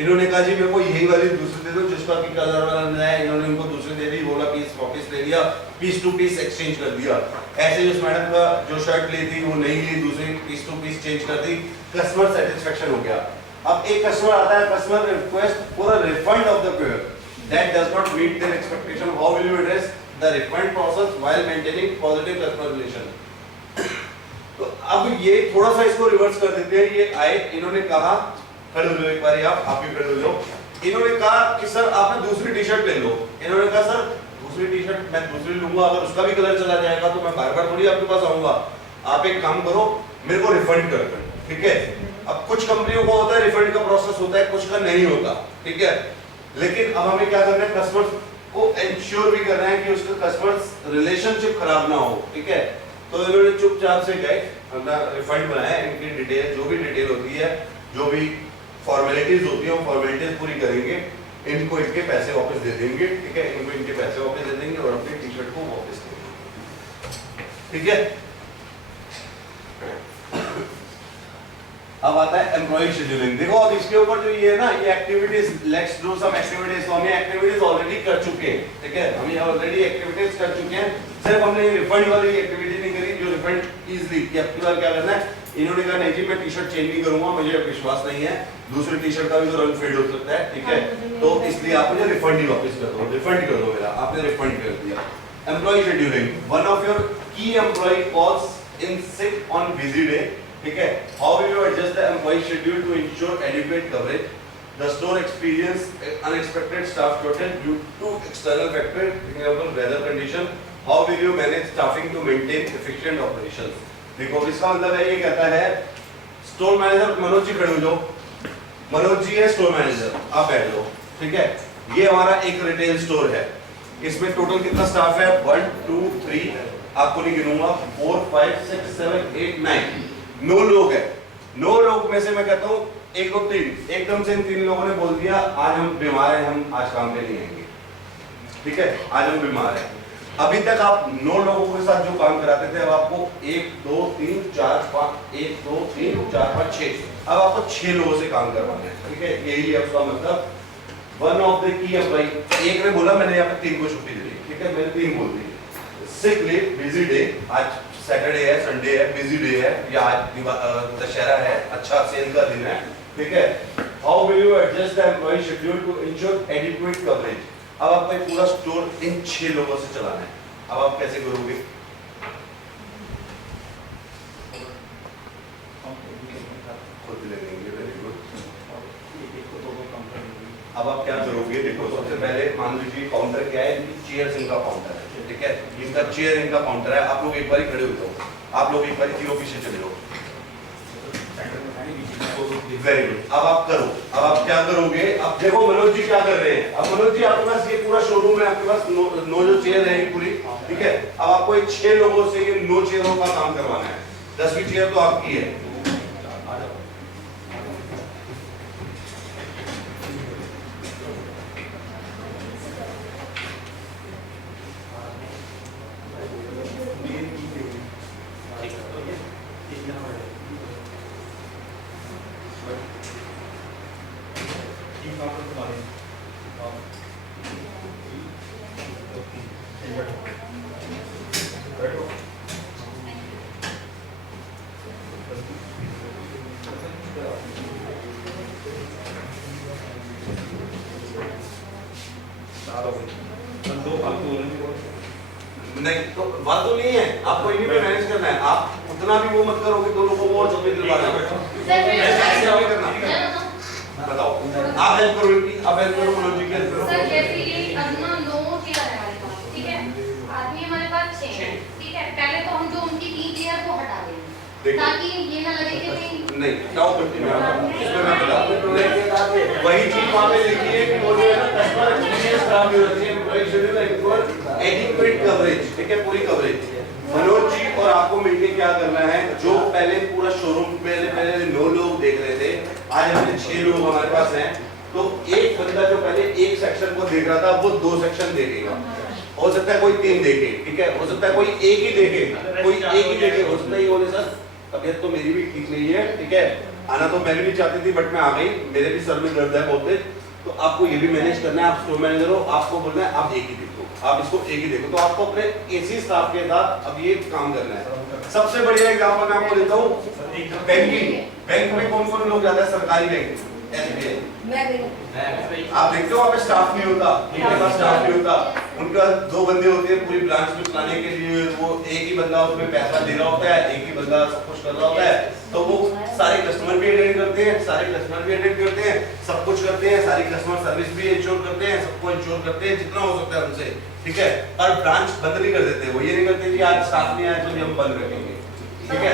इन्होंने कहा जी मेरे को यही वाली दूसरी दे दो जिसका कि कलर वाला नया है, इन्होंने उनको दूसरी दे दी, बोला पीस वापस ले लिया, पीस टू पीस एक्सचेंज कर दिया। ऐसे उस मैडम का जो शर्ट ली थी वो नहीं ली, दूसरी पीस टू पीस चेंज कर दी, कस्टमर सेटिस्फेक्शन हो गया। अब एक कस्टमर आता है, customer request for a refund of the pair that does not meet their expectation, how will you address the refund process while maintaining positive customer relation? तो अब ये थोड़ा सा इसको रिवर्स कर देते हैं। ये आए, इन्होंने कहा, खड़े हो लो एक बार, आप भी खड़े हो लो। इन्होंने कहा कि सर आपने दूसरी टी-शर्ट ले लो। इन्होंने कहा सर दूसरी टी-शर्ट मैं दूसरी लूंगा, अगर उसका भी कलर चला जाएगा तो मैं बार बार थोड़ी आपके पास आऊंगा, आप एक काम करो मेरे को रिफंड कर दो, ठीक है। अब कुछ कंपनियों को होता है रिफंड का प्रोसेस होता है, कुछ का नहीं होता, ठीक है। लेकिन अब हमें क्या करना है, कस्टमर को इंश्योर भी करना है कि उसका कस्टमर रिलेशनशिप खराब ना हो, ठीक है। तो इन्होंने चुपचाप से गए, अपना रिफंड बनाया, इनकी डिटेल जो भी डिटेल होती है, जो भी फॉर्मेलिटीज होती है, वो फॉर्मेलिटीज पूरी करेंगे, इनको इनके पैसे वापस दे देंगे, ठीक है, इनको इनके पैसे वापस दे देंगे और अपनी टी-शर्ट को वापस दे देंगे, ठीक है। अब आता है एम्प्लॉय शेड्यूलिंग। देखो अब इसके ऊपर जो ये है ना, ये activities, let's do some activities, तो हमने एक्टिविटीज ऑलरेडी कर चुके हैं, ठीक है, हम ये ऑलरेडी एक्टिविटीज कर चुके हैं, सिर्फ हमने रिफंड वाली एक्टिविटी नहीं करी जो रिफंड इजीली। अब की बार क्या करना है, इन्होंने कहा नहीं जी मैं टी-शर्ट चेंज नहीं करूंगा, मुझे विश्वास नहीं है, दूसरी टी-शर्ट का भी तो रंग फेड हो सकता है, ठीक है, तो इसलिए आप मुझे रिफंड ही वापस कर दो, रिफंड कर दो मेरा, आपने रिफंड कर दिया। Employee scheduling, one of your key employee calls in sick on busy day, ठीक है, how will you adjust the employee schedule to ensure adequate coverage? The store experienced unexpected staff shortage due to external factor, example weather condition. How will you manage staffing to maintain efficient operations? देखो इसका मतलब है, ये कहता है स्टोर मैनेजर मनोज जी खड़े हो जाओ, मनोज जी है स्टोर मैनेजर, आप बैठ जाओ, ठीक है। ये हमारा एक रिटेल स्टोर है, इसमें टोटल कितना स्टाफ है, 1 2 3, आपको नहीं गिनूंगा, 4 5 6 7 8 9, 9 लोग हैं। 9 लोग में से मैं कहता हूँ 1 2 3 एकदम से इन 3 लोगों ने बोल दिया आज हम बीमार हैं, हम आज काम पे नहीं आएंगे, ठीक है, आज हम बीमार हैं। अभी तक आप 9 लोगों के साथ जो काम कराते थे, अब आपको 1 2 3 4 5 1 2 3 4 5 6 अब आपको 6 लोगों से काम करवाना है, ठीक है। यही है उसका मतलब। One of the key employee, एक ने बोला मैंने यहाँ पे 3 को छुट्टी दे दी, ठीक है, मैंने 3 बोल दी। सिक लीव, बिजी डे, आज सैटरडे है, संडे है, बिजी डे है, या आज दशहरा है, अच्छा सेल का दिन है, ठीक है। How will you adjust the employee schedule to ensure adequate coverage. अब आपको एक पूरा स्टोर इन 6 लोगों से चलाना है, अब आप कैसे करोगे? खुद ले लेंगे, वेरी गुड। अब आप क्या करोगे? देखो सबसे पहले मान लीजिए काउंटर क्या है, इनकी चेयर्स इनका काउंटर है, ठीक है, इनका चेयर इनका काउंटर है। आप लोग एक बार खड़े हो जाओ, आप लोग एक बार तीनों पीछे चले जाओ, वेरी गुड। अब आप करो, अब आप क्या करोगे? अब देखो मनोज जी क्या कर रहे हैं। अब मनोज जी आपके पास ये पूरा शोरूम है, आपके पास 9 जो चेयर है पूरी, ठीक है। अब आपको 6 लोगों से ये 9 चेयरों का काम करवाना है। 10वीं चेयर तो आपकी है। नहीं तो बात तो नहीं है, आपको इन्हीं पे मैनेज करना है। आप उतना भी वो मत करो कि 2 लोगों को और छुट्टी दिलवाना है। बताओ आप हेल्प करो इनकी, आप हेल्प करो मनोज जी की हेल्प करो। सर जैसे ये अपना 9 चेयर है हमारे पास, ठीक है, आदमी हमारे पास 6 है, ठीक है। पहले तो हम जो उनकी 3 चेयर को हटा देंगे ताकि ये ना लगे कि नहीं टाउ 50 में इसमें मैं बता दूं, वही चीज वहां पे लिखी है कि वो जो है ना कस्टमर एक्सपीरियंस खराब नहीं होना चाहिए, employee schedule and adequate coverage, ठीक है, पूरी कवरेज। मनोज जी और आपको मिलके क्या करना है, जो पहले पूरा शोरूम पहले 9 लोग देख रहे थे, आज हमने 6 लोग हमारे पास हैं, तो एक बंदा जो पहले एक सेक्शन को देख रहा था वो 2 सेक्शन देखेगा। हो सकता है कोई 3 देखे, ठीक है, हो सकता है कोई एक ही देखे, कोई एक ही देखे, हो सकता है ये बोले सर तबीयत तो मेरी भी ठीक नहीं है, ठीक है, आना तो मैं भी नहीं चाहती थी बट मैं आ गई, मेरे भी सर में दर्द है बहुत तेज, तो आपको ये भी मैनेज करना है। आप स्टोर मैनेजर हो, आपको बोलना है आप एक ही देखो, आप इसको एक ही देखो, तो आपको अपने एसी स्टाफ के साथ अब ये काम करना है। सबसे बढ़िया एग्जांपल मैं आपको देता हूँ, बैंकिंग। बैंक में कौन कौन लोग जाता है? सरकारी बैंक, एसबीआई, आप देखते हो वहाँ पे स्टाफ नहीं होता, उनके पास स्टाफ नहीं होता, उनका 2 बंदे होते हैं पूरी ब्रांच में चलाने के लिए, वो एक ही बंदा उसमें पैसा दे रहा होता है, एक ही बंदा सब कुछ कर रहा होता है, तो वो सारे कस्टमर भी अटेंड करते हैं, सब कुछ करते हैं, सारी कस्टमर सर्विस भी इंश्योर करते हैं, सबको इंश्योर करते हैं जितना हो सकता है उनसे, ठीक है। पर ब्रांच बंद नहीं कर देते, वो ये नहीं करते कि आज स्टाफ नहीं आया तो हम बंद रखेंगे, ठीक है।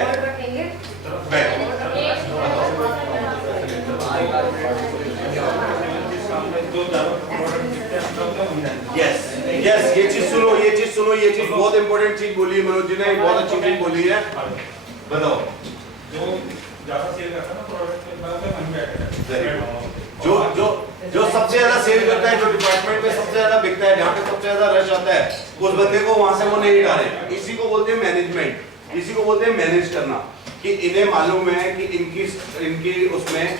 यस यस, ये चीज सुनो, ये चीज बहुत इंपॉर्टेंट चीज बोली है मनोज जी ने, बहुत अच्छी चीज बोली है। बताओ जो ज्यादा सेल करता है ना प्रोडक्ट जो सबसे ज्यादा सेल करता है, जो डिपार्टमेंट में सबसे ज्यादा बिकता है, जहाँ पे सबसे ज्यादा रश आता है, उस बंदे को वहां से वो नहीं डाले। इसी को बोलते हैं मैनेजमेंट, इसी को बोलते हैं मैनेज करना, कि इन्हें मालूम है कि इनकी उसमें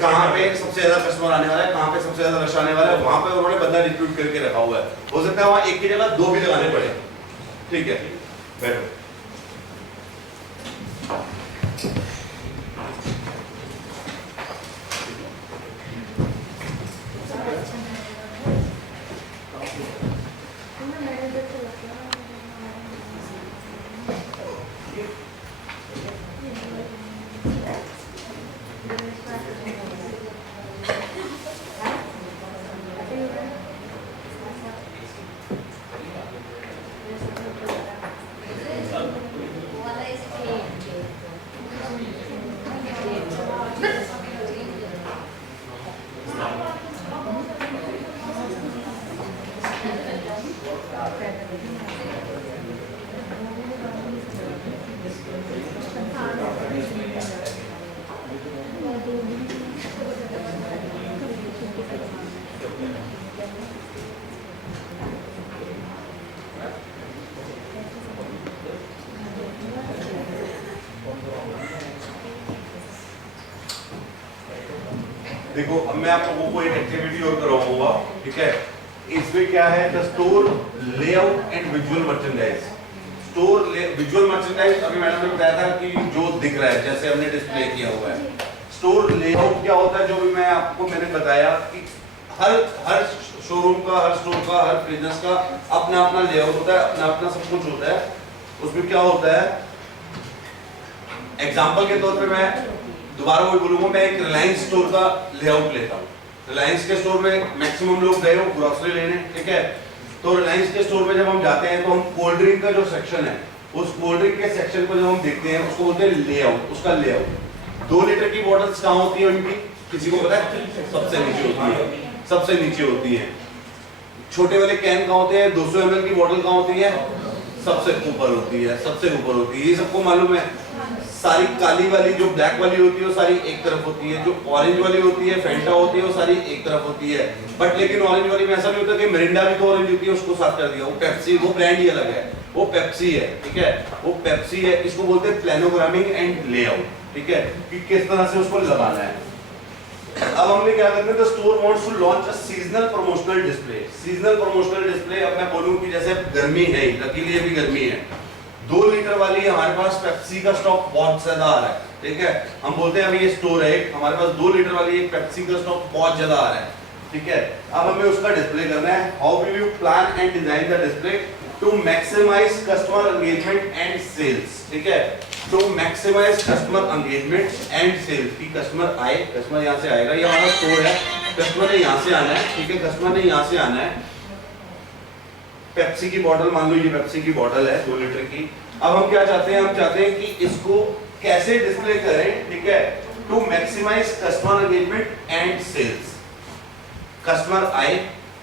कहाँ पे सबसे ज्यादा कस्टमर आने वाला है, कहाँ पे सबसे ज्यादा रश आने वाला है, वहां पे उन्होंने बंदा डिप्यूट करके रखा हुआ है। हो सकता है वहां एक की जगह 2 भी लगाने पड़े, ठीक है। बैठो। देखो अब मैं आप लोगों को एक एक्टिविटी और कराऊंगा, ठीक है। इसमें क्या है, the store layout and visual merchandise. Store visual merchandise अभी मैंने आपको बताया था कि जो दिख रहा है जैसे हमने डिस्प्ले किया हुआ है। स्टोर लेआउट क्या होता है, जो भी मैंने बताया कि हर शोरूम का, हर स्टोर का, हर बिजनेस का अपना अपना लेआउट होता है, अपना अपना सब कुछ होता है। उसमें क्या होता है, एग्जांपल के तौर पे मैं दोबारा वही बोलूंगा, मैं एक रिलायंस स्टोर का लेआउट लेता हूँ। रिलायंस के स्टोर में मैक्सिमम लोग गए हो ग्रोसरी लेने, ठीक है। तो रिलायंस के स्टोर में जब हम जाते हैं तो हम कोल्ड ड्रिंक का जो सेक्शन है, उस कोल्ड ड्रिंक के सेक्शन को जब हम देखते हैं उसको बोलते हैं लेआउट। उसका लेआउट 2 लीटर की बॉटल्स कहाँ होती है उनकी, किसी को पता है? सबसे नीचे होती है, सबसे नीचे होती है। छोटे वाले कैन कहाँ होते हैं, 200 ml की बॉटल कहाँ होती है, सबसे ऊपर होती है, सबसे ऊपर होती है। ये सबको मालूम है। सारी काली वाली जो ब्लैक वाली होती है वो सारी एक तरफ होती है, जो ऑरेंज वाली होती है फैंटा होती है वो सारी एक तरफ होती है। बट लेकिन ऑरेंज वाली में ऐसा नहीं होता कि मिरिंडा भी तो ऑरेंज होती है, उसको साफ कर दिया। वो पेप्सी, वो ब्रांड ही अलग है, वो पेप्सी है, ठीक है। वो पेप्सी है, इसको बोलते हैं प्लेनोग्रामिंग एंड लेआउट, ठीक है, कि किस तरह से उसको लगाना है। अब हमने क्या करना है, the store wants to launch a seasonal promotional display. Seasonal promotional display, अब मैं बोलूं कि जैसे गर्मी है, लकीली अभी गर्मी है, 2 लीटर वाली हमारे पास पेप्सी का स्टॉक बहुत ज्यादा आ रहा है, ठीक है। हम बोलते हैं अभी ये स्टोर है, हमारे पास 2 लीटर वाली एक पेप्सी का स्टॉक बहुत ज्यादा आ रहा है, ठीक है। अब हमें उसका डिस्प्ले करना है। How will you plan and design the display to maximise customer engagement and sales, ठीक है। To maximise customer engagement and sales, की कस्टमर आए, कस्टमर यहाँ से आएगा, ये हमारा स्टोर है, कस्टमर ने यहाँ से आना है, ठीक है, कस्टमर ने यहाँ से आना है। पेप्सी की बोतल, मान लो ये पेप्सी की बोतल है 2 लीटर की। अब हम क्या चाहते हैं, हम चाहते हैं कि इसको कैसे डिस्प्ले करें, ठीक है, to maximise customer engagement and sales. Customer आए,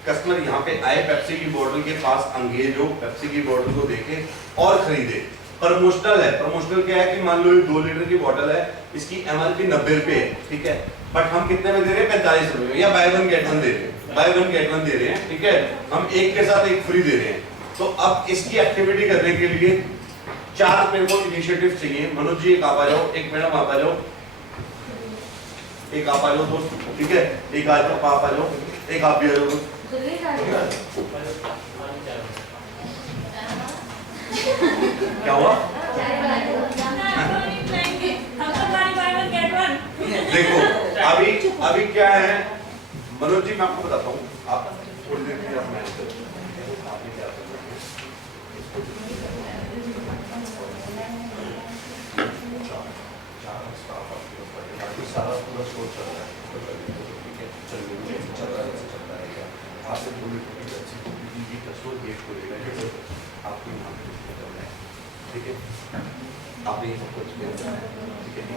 कस्टमर यहाँ पे आए, पेप्सी की बोतल के पास अंगेज हो, पेप्सी की बोतल को देखे और खरीदे। प्रमोशनल है, प्रमोशनल क्या है कि मान लो ये 2 लीटर की बोतल है, इसकी एमआरपी 90 रुपए है, ठीक है, बट हम कितने में दे रहे हैं, 45 रुपए में, या बाय वन गेट वन दे रहे हैं, बाय वन गेट वन दे रहे हैं, ठीक है, हम एक के साथ एक फ्री दे रहे हैं। तो अब इसकी एक्टिविटी करने के लिए 4 मेरे को इनिशिएटिव चाहिए। मनोज जी एक आप आ जाओ, एक मैडम आप आ जाओ, एक आप आ जाओ दोस्त, ठीक है, एक आज आप आ जाओ, एक आप भी आ जाओ। क्या हुआ? देखो अभी क्या है मनोज जी, मैं आपको बताता हूँ, आप थोड़ी देर के लिए आप मैनेज करो। सारा पूरा स्टोर चल रहा है, ठीक है, चल रहा है, आपसे थोड़ी स्टोर गेट को लेकर आपको यहाँ पे करना है, ठीक है, आप ये सब कुछ करना है, ठीक है।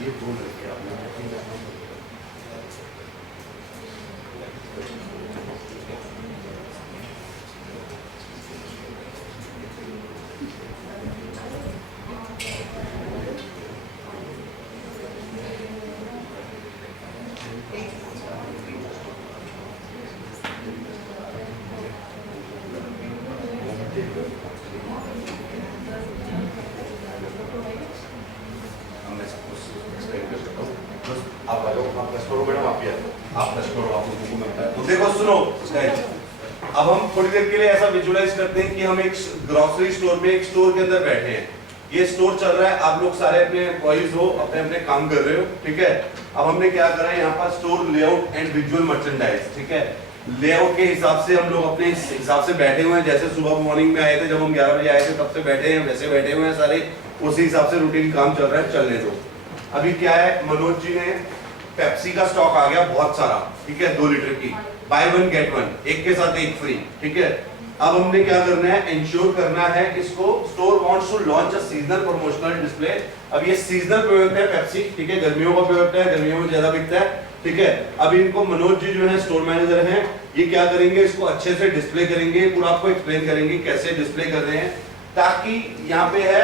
ये बोल रहे हैं आप आ जाओ, आप प्रेस करो मैडम, आप भी आ जाओ, आप प्रेस करो, आप लोगों को मिलता है। तो देखो सुनो, अब हम थोड़ी देर के लिए ऐसा विजुअलाइज करते हैं कि हम एक ग्रोसरी स्टोर में, एक स्टोर के अंदर बैठे हैं, ये स्टोर चल रहा है, आप लोग सारे अपने एम्प्लॉइज हो, अपने अपने काम कर रहे हो, ठीक है। अब हमने क्या करा है, यहाँ पर store layout and visual merchandise, ठीक है, लेआउट के हिसाब से हम लोग अपने हिसाब से बैठे हुए हैं, जैसे सुबह मॉर्निंग में आए थे, जब हम 11 बजे आए थे तब से बैठे हैं, वैसे बैठे हुए हैं सारे, उसी हिसाब से रूटीन काम चल रहा है, चलने दो। अभी क्या है, मनोज जी ने पेप्सी का स्टॉक आ गया बहुत सारा, ठीक है, 2 लीटर की, बाय वन गेट वन, एक के साथ एक फ्री, ठीक है। अब हमने क्या करना है, इंश्योर करना है इसको, store wants to launch a seasonal promotional display. अब ये सीजनल प्रोडक्ट है पेप्सी, ठीक है, गर्मियों का प्रोडक्ट है, गर्मियों में ज्यादा बिकता है, ठीक है। अब इनको मनोज जी जो है स्टोर मैनेजर हैं, ये क्या करेंगे, इसको अच्छे से डिस्प्ले करेंगे, पूरा आपको एक्सप्लेन करेंगे कैसे डिस्प्ले कर रहे हैं, ताकि यहाँ पे है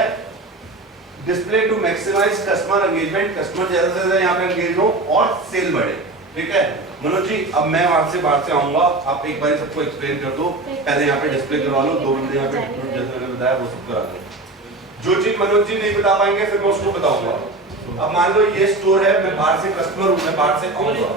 display to maximise customer engagement, customer ज्यादा से ज्यादा यहाँ पे एंगेज हो और सेल बढ़े। ठीक है मनोज जी, अब मैं वहां से बाहर से आऊंगा, आप एक बार सबको एक्सप्लेन कर दो, पहले यहाँ पे डिस्प्ले करवा लो, 2 बंदे यहाँ पे जैसे मैंने बताया वो सब करा दो। जो चीज मनोज जी नहीं बता पाएंगे फिर मैं उसको बताऊंगा। अब मान लो ये स्टोर है, मैं बाहर से कस्टमर हूँ, मैं बाहर से आऊंगा,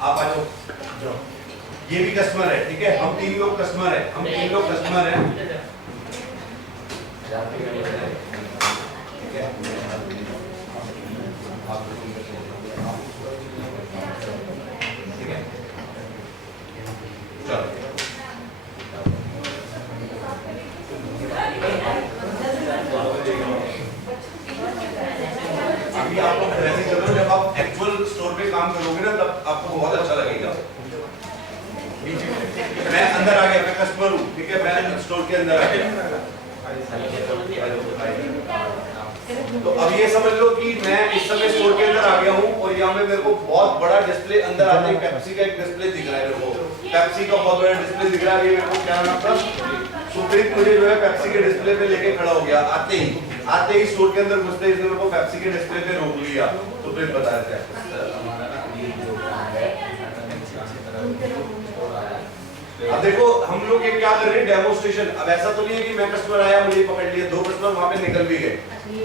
आप आ जाओ। ये भी कस्टमर है, ठीक है, हम 3 लोग कस्टमर है, हम 3 लोग कस्टमर है। ठीक है, चलो अभी आप लोग ऐसे कर रहे हो, जब आप एक्चुअल स्टोर पे काम करोगे ना तब आपको बहुत अच्छा लगेगा। मैं अंदर आ गया, मैं कस्टमर हूँ, ठीक है, मैं स्टोर के अंदर आ गया। तो अब ये समझ लो कि मैं इस समय स्टोर के अंदर आ गया हूँ और यहाँ पे मेरे को बहुत बड़ा डिस्प्ले, अंदर आते ही पेप्सी का एक डिस्प्ले दिख रहा है मेरे को, पेप्सी का बहुत बड़ा डिस्प्ले दिख रहा है। मेरे को क्या नाम था, सुप्रीत मुझे जो है पेप्सी के डिस्प्ले पे लेके खड़ा हो गया। आते ही स्टोर के अंदर घुसते ही इसने मेरे को पेप्सी के डिस्प्ले पे रोक लिया। सुप्रीत बता रहे थे अब देखो हम लोग ये क्या कर रहे हैं, डेमोस्ट्रेशन। अब ऐसा तो नहीं है कि मैं कस्टमर आया मुझे पकड़ लिया, 2 कस्टमर वहां पे निकल भी गए,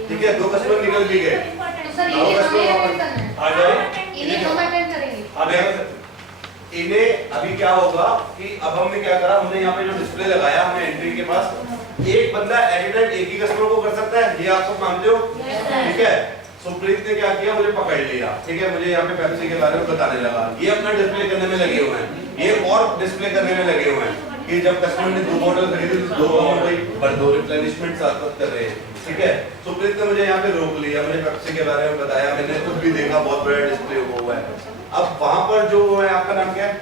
ठीक है, 2 कस्टमर निकल भी गए, तो सर ये हमें करना है, आ जाए इन्हें हम अटेंड करेंगे। अब इन्हें अभी क्या होगा कि अब हमने क्या करा, हमने यहाँ पे जो डिस्प्ले लगाया, हमने एंट्री के पास एक बंदा एट ए टाइम एक ही कस्टमर को कर सकता है, ये आप सब मानते हो, ठीक है। सुप्रीत ने क्या किया, मुझे पकड़ लिया, ठीक है, मुझे यहाँ पे पेप्सी के बारे में बताने लगा, ये अपना डिस्प्ले करने में लगे हुए हैं, ये और डिस्प्ले करने में लगे हुए हैं कि जब कस्टमर ने 2 बोतल खरीदी तो 2 रिप्लेनिशमेंट साथ कर रहे हैं, ठीक है। सुप्रीत ने मुझे यहाँ पे रोक लिया, मुझे पेप्सी के बारे में बताया, मैंने खुद भी देखा बहुत बड़ा डिस्प्ले हुआ है। अब वहां पर जो है, आपका नाम क्या है,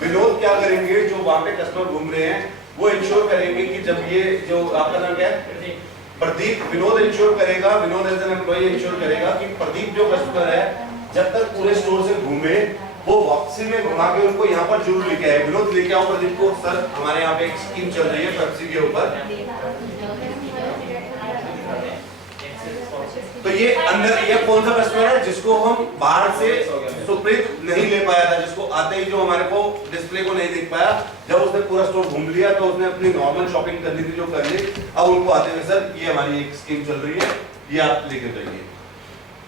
विनोद, क्या करेंगे, जो वहां पे कस्टमर घूम रहे हैं वो इंश्योर करेंगे कि जब ये जो, आपका नाम क्या है, प्रदीप, विनोद इंश्योर करेगा, Vinod as an employee ensure करेगा कि प्रदीप जो कस्टमर है जब तक पूरे स्टोर से घूमे वो वापसी में घुमा के उनको यहाँ पर जरूर लेके आए। विनोद लेके आओ प्रदीप को, सर हमारे यहाँ पे एक स्कीम चल रही है पेप्सी के ऊपर, तो ये अंदर, ये कौन सा कस्टमर है जिसको हम बाहर से सुप्रीत नहीं ले पाया था, जिसको आते ही जो हमारे को डिस्प्ले को नहीं देख पाया, जब उसने पूरा स्टोर घूम लिया तो उसने अपनी नॉर्मल शॉपिंग करनी थी जो कर ली, अब उनको आते हुए सर ये हमारी एक स्कीम चल रही है, ये आप लेके जाइए,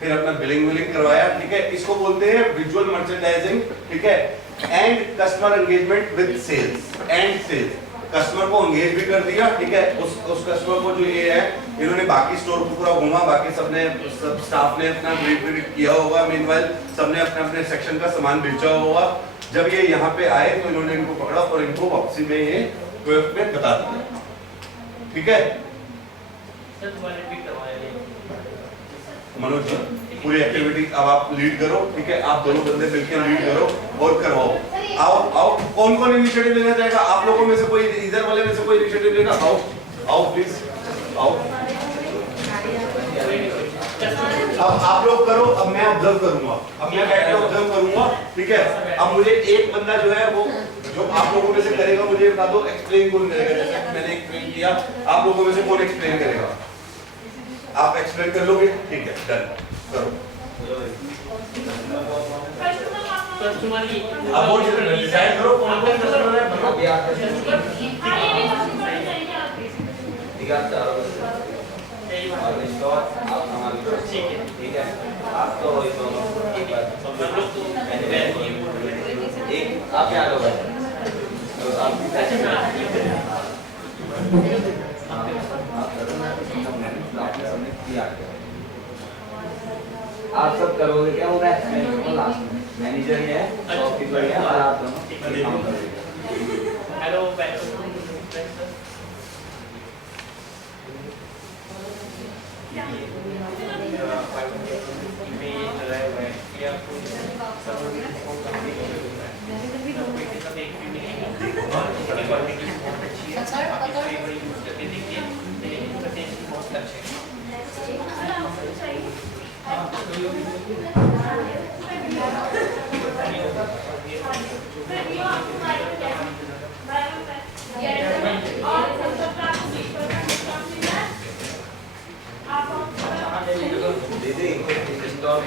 फिर अपना बिलिंग करवाया, ठीक है। इसको बोलते हैं विजुअल मर्चेंडाइजिंग, ठीक है, and customer engagement with sales, and sales, customer को एंगेज भी कर दिया, ठीक है। उस कस्टमर को जो ये है, इन्होंने बाकी स्टोर को पूरा घूमा, बाकी सबने, सब स्टाफ ने अपना ग्रीट किया होगा, मीनवाइल सबने अपने अपने सेक्शन का सामान बेचा होगा। जब ये यहाँ पे आए तो इन्होंने इनको पकड़ा और इनको वापसी में ये क्विक में बता दिया, ठीक है। मनोज जी पूरी एक्टिविटी अब आप लीड करो, ठीक है, आप दोनों बंदे मिलकर लीड करो और करवाओ। आओ आओ, कौन कौन इनिशिएटिव लेना चाहेगा, आप लोगों में से कोई, इधर वाले में से कोई इनिशिएटिव लेगा, आओ आओ प्लीज आओ। अब आप लोग करो, अब मैं ऑब्जर्व करूंगा, अब मैं बैठ के ऑब्जर्व करूंगा, ठीक है। अब मुझे एक बंदा जो है वो जो आप लोगों में से करेगा, मुझे बता दो एक्सप्लेन कौन करेगा, जैसे मैंने एक्सप्लेन किया, आप लोगों में से कौन एक्सप्लेन करेगा, आप एक्सप्लेन कर लोगे, ठीक है, डन करो। अब वो डिसाइड करो कौन कौन कस्टमर है, बताओ। ठीक है, ठीक है, आप तो एक बार एक आप यहाँ लोग तो आप किया करोगे क्या वो मैं एक्सप्लेन करूंगा लास्ट में। मैनेजर ये है, शॉपकीपर ये है और आप दोनों काम करोगे। हेलो दीदी स्टॉप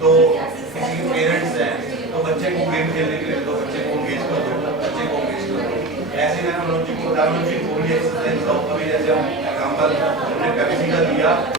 तो किसी के पेरेंट्स हैं तो बच्चे को गेम खेलने के लिए तो बच्चे को एंगेज कर दो, बच्चे को एंगेज कर दो। ऐसे में हम लोग को एक्सरसाइज का ऊपर भी जैसे हम एग्जांपल हमने पेप्सी का दिया